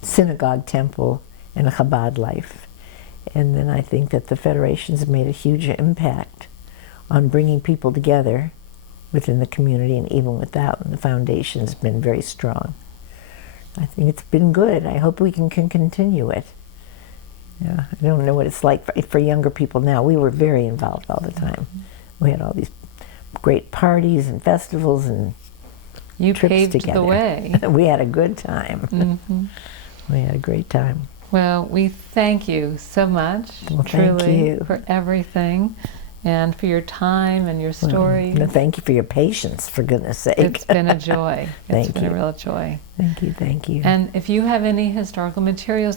synagogue, temple, and a Chabad life. And then I think that the federation's made a huge impact on bringing people together within the community and even without. And the foundation's been very strong. I think it's been good. I hope we can continue it. Yeah, I don't know what it's like for younger people now. We were very involved all the time. We had all these great parties and festivals and You trips paved together. the way. We had a good time. Mm-hmm. We had a great time. Well, we thank you so much, Well, truly, thank you. for everything, and for your time and your story. No, thank you for your patience, for goodness sake. It's been a joy. It's Thank been you. a real joy. Thank you, thank you. And if you have any historical materials that